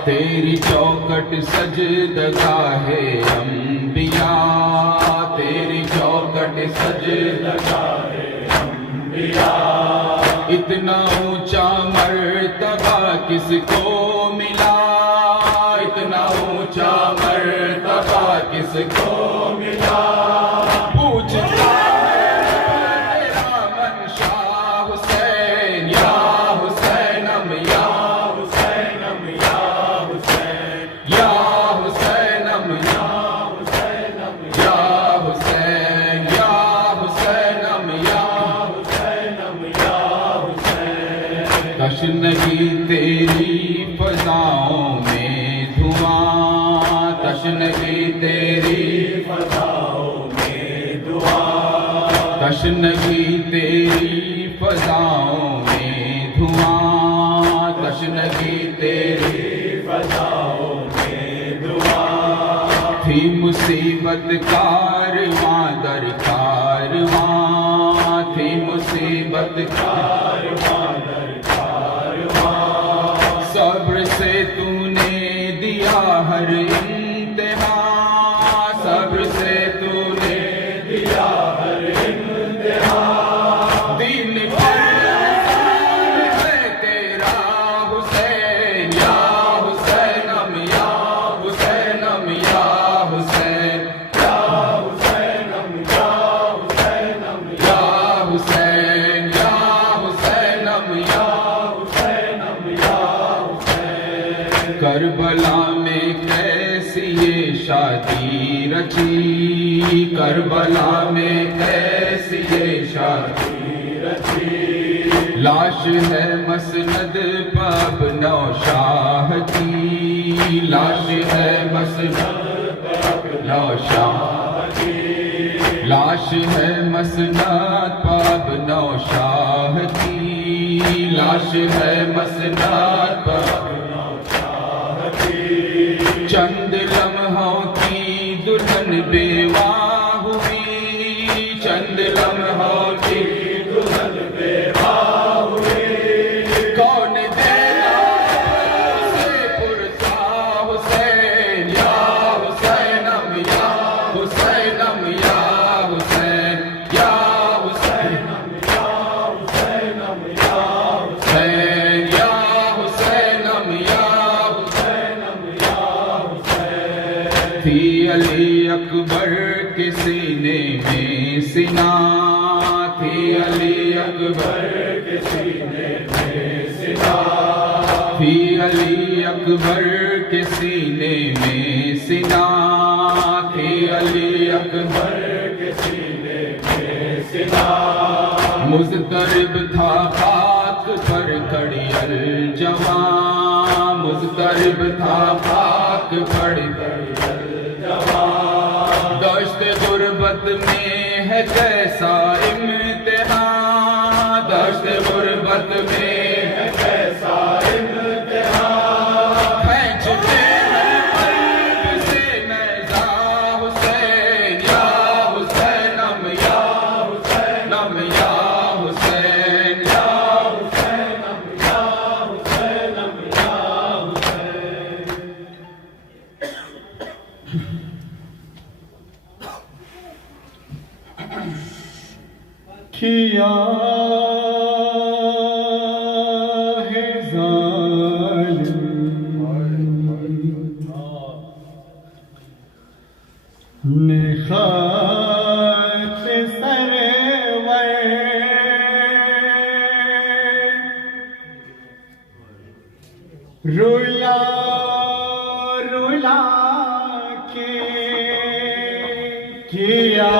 تیری چوکٹ سجدگاہ ہے انبیاء تیری چوکٹ سجدگاہ ہے انبیاء اتنا اونچا مرتبہ کس کو ملا اتنا اونچا مرتبہ کس کو ملا پوچھتا تشنگی تیری فضاؤں میں دھواں تشنگی تیری فضاؤں میں تشنگی تیری فضاؤں میں دھواں، تشنگی تیری فضاؤں میں دھواں، تھی مصیبت کارواں در کارواں، تھی مصیبت کارواں در کارواں، صبر سے تو نے دیا ہر امتحان، صبر سے تو نے دیا ہر امتحان، دین پر ہے تیرا حسین، یا حسینم یا حسینم یا حسین، یا حسینم یا حسینم یا حسین، یا حسینم یا حسینم یا حسین۔ کربلا میں کیسی یہ شادی رچی، کربلا میں کیسی یہ شادی رچی، لاش ہے مسند پب نوشاہ کی، لاش ہے مسند پب نوشاہ کی، لاش ہے مسند پب نوشاہ کی، لاش ہے مسند پب نوشاہ کی، چند لمحوں کی دلہن بیوہ ہوئی، چند لمحوں کی دلہن بیوہ ہوئی، کون دینا سے پرسا حسین، یا حسینم یا حسینم یا حسین، یا حسینم یا حسینم یا حسین، یا حسینم یا حسینم یا حسین۔ تھی علی اکبر کے سینے میں سنا، تھی علی اکبر کے سینے میں سنا، تھی علی اکبر کے سینے میں سنا، تھی علی اکبر کے سینے میں سنا، مضطرب تھا خاک پر کھڑی الجواں، مضطرب تھا خاک پر کھڑی الجواں، دشت غربت میں ہے کیسا امتحان، دشت غربت میں ہے کیسا امتحان، کھینچتے ہیں قلب سے نیزہ حسین، یا حسینم یا حسینم یا حسین، یا حسینم یا حسینم یا حسین۔ کیا ہے ظالم نے خاک سرور، رولا رولا کے کیا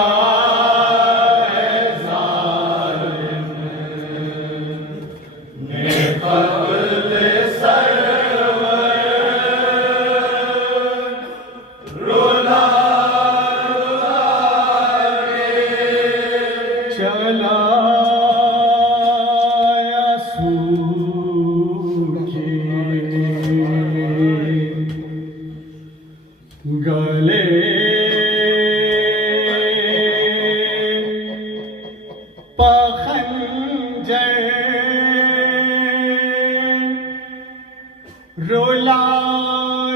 گلے پخنجر رولا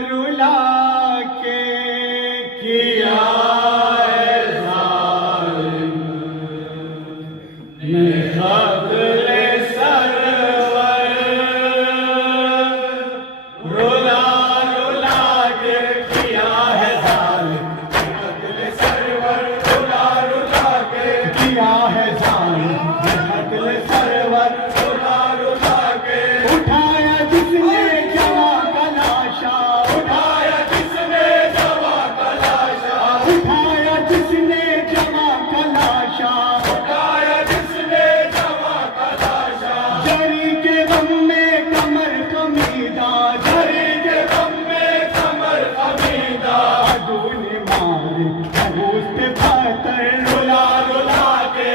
رولا کے کیا ظالم نے قتل سرور، رولا رولا کے کیا ہے ظالم قتل سرور، رولا رولا کے کیا ہے ظالم قتل سرور، رولا رولا کے اٹھایا جس نے جواں کا لاشا، اٹھایا جس نے جواں کا لاشا، اٹھایا جس نے جواں کا لاشا، اٹھایا جس نے جواں کا لاشا، جری کے غم میں کمر خمیدہ، جری کے غم میں کمر خمیدہ، عدو نے مارے ابوس پہ پتھر، رولا رولا کے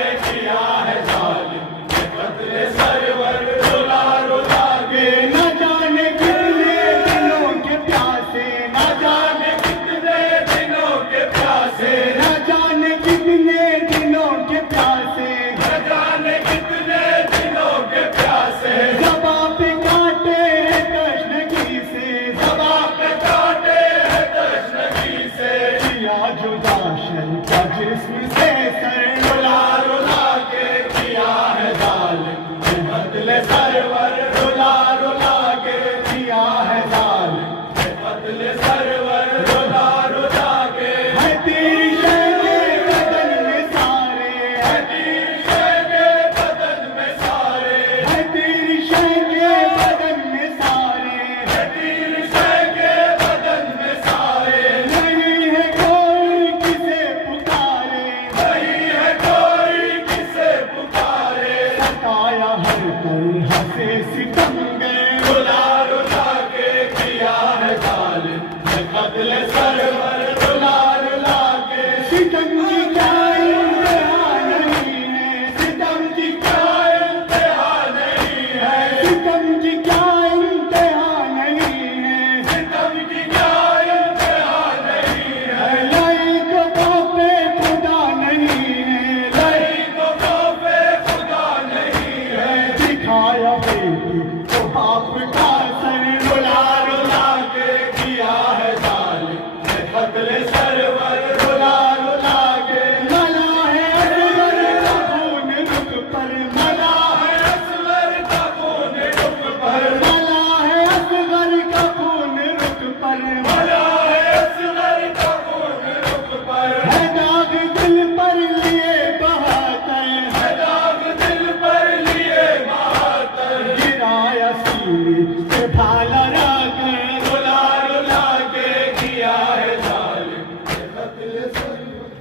حسن سے سر رلا رلا کے کیا ہے ظالم بے بدل سرور رلا رلا کے کیا ہے ظالم بے بدل سرور رلا رلا کے ہے تیری شے کے بدن میں سارے ہے تیری شے کے بدن میں سارے ہے تیری شے کے بدن میں سارے ہے تیری شے کے بدن میں سارے نہیں ہے کوئی کسے پکارے نہیں ہے کوئی کسے پکارے ستایا ہر کوئی ہنسے ستم گئے رلا رلا کے کیا ہے ظالم بے بدل سرور رلا رلا کے ستم کی کیا انتہا نہیں ہے ستم کی کیا انتہا نہیں ہے ستم کی کیا انتہا نہیں ہے ستم کی کیا انتہا نہیں ہے لائی کو توفے خدا نہیں ہے لائی کو توفے خدا نہیں ہے دکھایا بیٹی تو باپ کا سر رلا رلا کے کیا ہے ظالم بے بدل سرور رلا رلا کے ملا ہے اصغر کا خون رخ پر ملا ہے اصغر کا خون رخ پر ملا ہے اصغر کا خون رخ پر ملا ہے اصغر کا خون رخ پر ہے داغ دل پر لیے بہاتر ہے داغ دل پر لیے بہاتر گرایا سینے سے بھالا رکھ رلا رلا کے کیا ہے ظالم بے بدل سرور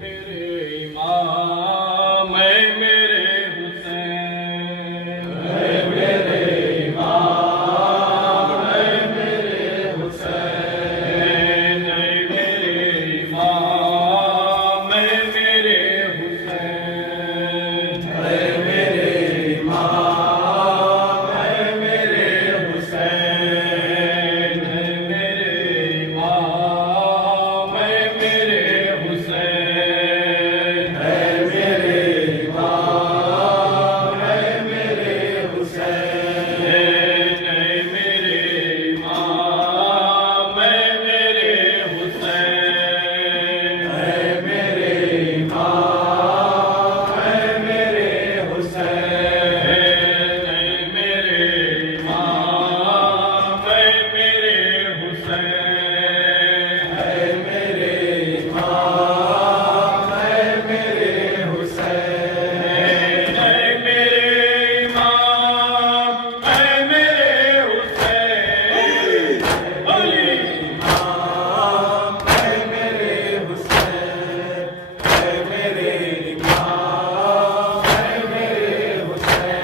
میرے امام اے میرے حسین اے میرے امام اے میرے حسین اے میرے امام اے میرے حسین اے میرے امام اے میرے حسین اے میرے امام اے میرے حسین اے میرے امام اے میرے حسین اے میرے امام اے میرے حسین اے میرے امام اے میرے حسین اے میرے امام اے میرے حسین اے میرے امام اے میرے حسین اے میرے امام اے میرے حسین علی امام اے میرے حسین اے میرے امام اے میرے حسین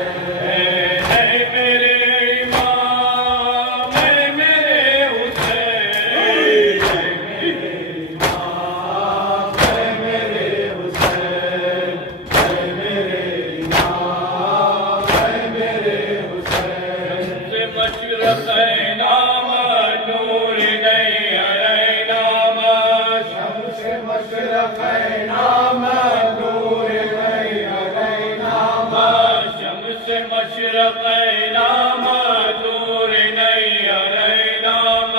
اے میرے امام اے میرے حسین اے میرے امام اے میرے حسین اے میرے امام اے میرے حسین سے مشرق نام نور نہیں علی نام شمس مشرق نام نور نہیں علی نام شمس مشرق نام نور نہیں علی نام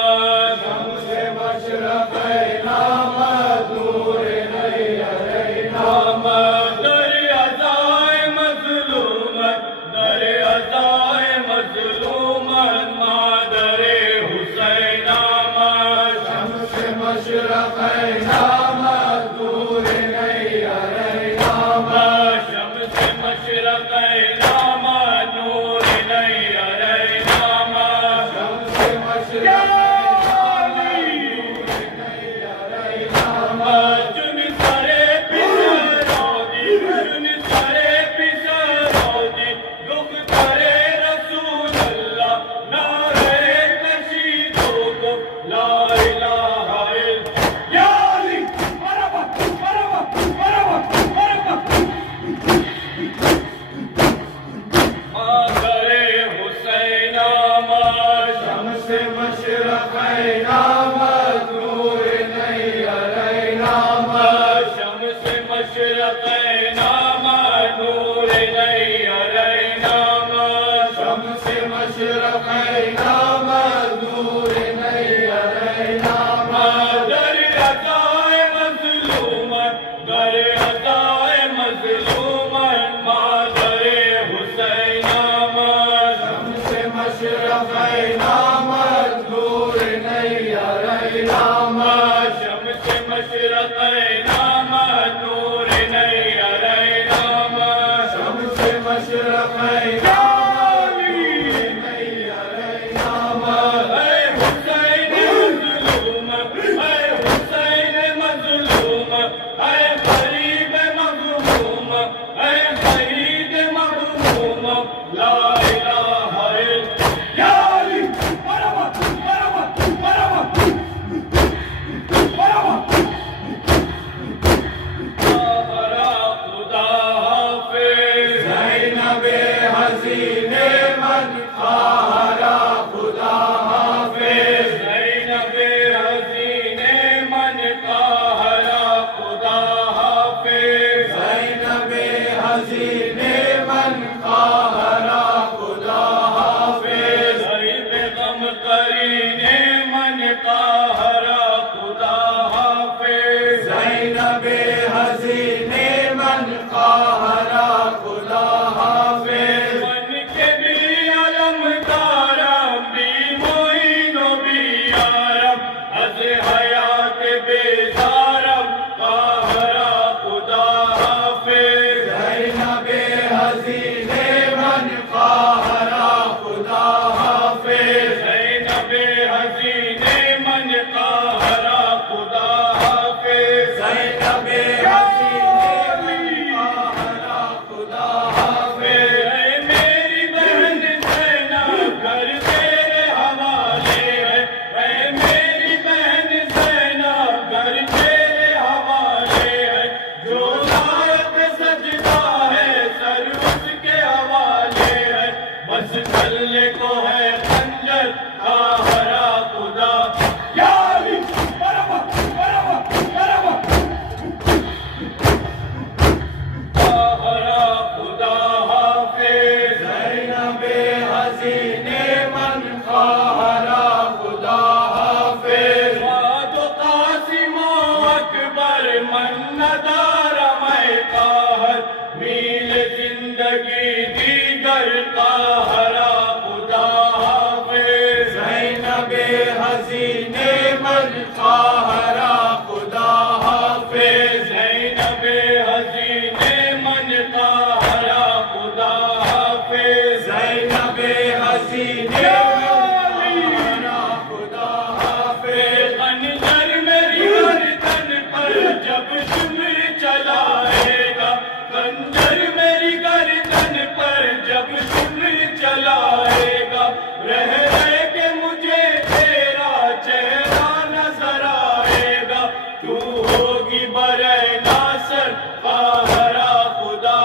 شمس مشرق نام نور نہیں علی نام در عزائے مظلومت در عزائے مظلومت مادر حسین نام شمس مشرق نام نور نہیں علی نام شمس مشرق نام نور قاہرہ خدا حافظ من کے بھی علم دارم بھی معین و بھی یارم از حیات بیزارم قاہرہ خدا حافظ زینب حسین من قاہرہ خدا حافظ زینب حسین من قاہرہ خدا حافظ زینب حسین من قاہرہ خدا حافظ اے میری بہن زینب گھر تیرے حوالے ہے اے میری بہن زینب گھر تیرے حوالے ہے جو لائق سجدہ ہے سر اس کے حوالے ہے بس چلنے کو ہے خنجر قاہرہ خدا یا علی برابر برابر برابر قاہرہ خدا حافظ زینب حسین من قاہرہ خدا حافظ وعد قاسم و اکبر من ندار میں قاہر میل زندگی دیگر قاہرہ خدا حافظ زینب حسین من قاہرہ خدا حافظ زینب حسین من قاہرہ خدا حافظ زینب حسین من قاہرہ خدا حافظ خنجر میری گردن پر جب شمر چلائے گا خنجر میری گردن پر جب شمر چلائے گا رہ رہ کے مجھے تیرا چہرہ نظر آئے گا تو ہوگی برے ناصر قاہرہ خدا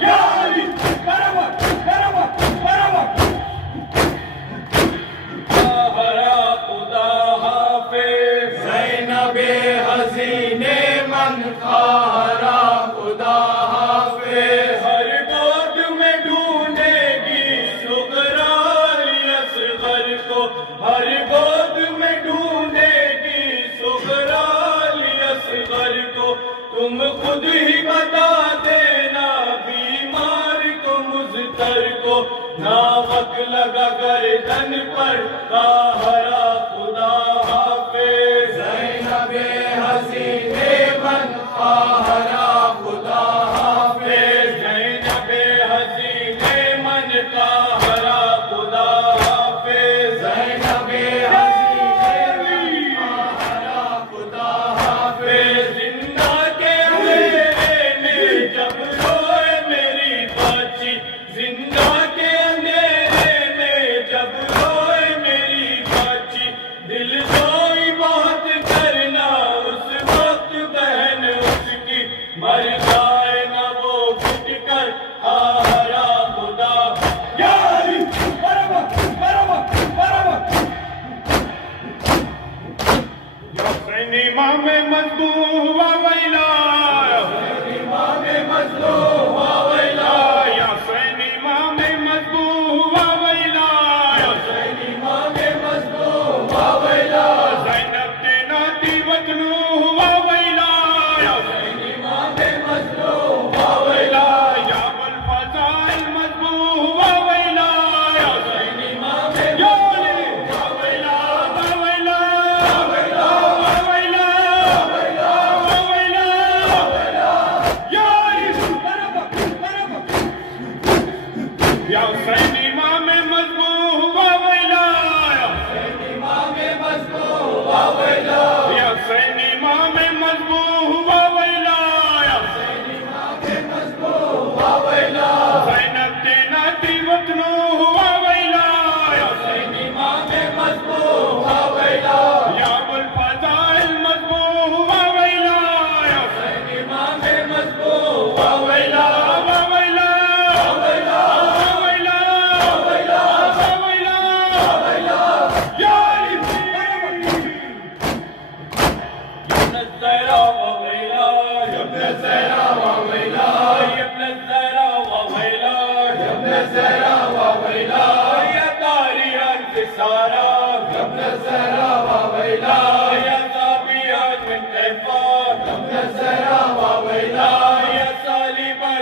یا علی برابر برابر برابر قاہرہ خدا حافظ زینب حسین من قاہرہ خدا حافظ ہر گود میں ڈھونڈے گی صغرا اصغر کو ہر گود میں ڈھونڈے گی صغرا اصغر کو تم خود ہی بتا دینا بیمار کو مضطر کو ناوک لگا گردن پر قاہرہ خدا حافظ زینب حسین من قاہرہ خدا حافظ زینب حسین من قاہرہ خدا حافظ زینب حسین من قاہرہ خدا حافظ زندہ کے اندھیرے میں جب روئے میری بچی زندہ کے اندھیرے میں جب روئے میری بچی دل جوئی بہت کرنا اس وقت بہن اس کی مر جائے نہ وہ گھٹ کر قاہرہ خدا یا علی برابر برابر برابر حسین امام مذبوح و ویلا امام مظلوم و ویلا یا حسین امام مذبوح و ویلا حسین امام مظلوم و ویلا زینب ناتی وطنو و ویلا حسین امام مظلوم و ویلا یا بالفضائل مذبوح و ویلا حسین امام یا علی و ویلا و ویلا و ویلا و ویلا یا علی برابر برابر یا حسین امام مذبوح و ویلا حسین امام مظلوم و ویلا یا حسین امام مذبوح و ویلا حسین امام مظلوم و ویلا زینب ناتی وطنو و ویلا حسین امام مظلوم و ویلا یا بالفضائل مذبوح و ویلا حسین امام مظلوم و ویلا و ویلا و ویلا و ویلا و ویلا و ویلا و ویلا یا علی برابر ابن الزہرا و ویلا ابن زہرا و ویلا ابن الزہرا و ویلا ابن زہرا و ویلا یا تاری انتصارا ابن زہرا و ویلا یا زابیات من طیفا ابن زہرا و ویلا یا صلیبہ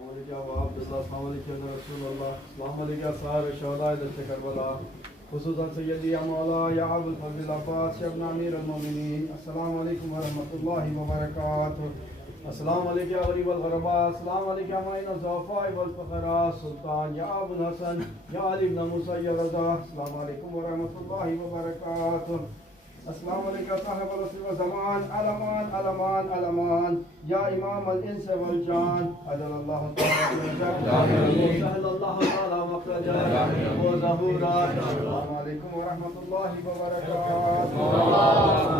السلام علیکم رسول اللہ السلام علیکم صاحب شہداء دشت کربلا خصوصاً سیدی یا مولا یا ابو الفضل العباس ابن امیر المومنین السلام علیکم ورحمۃ اللہ وبرکاتہ السلام علیکم یا غریب الغرباء السلام علیکم یا معین الضعفاء والفقراء سلطان یا ابو الحسن یا علی بن موسیٰ یا رضا السلام علیکم ورحمۃ اللہ وبرکاتہ السلام علیکم صاحب العصر والزمان علمان علمان علمان یا امام الانس والجان عجل اللہ تعالی سهل اللہ تعالی مخرجا وظہورا السلام علیکم ورحمۃ اللہ وبرکاتہ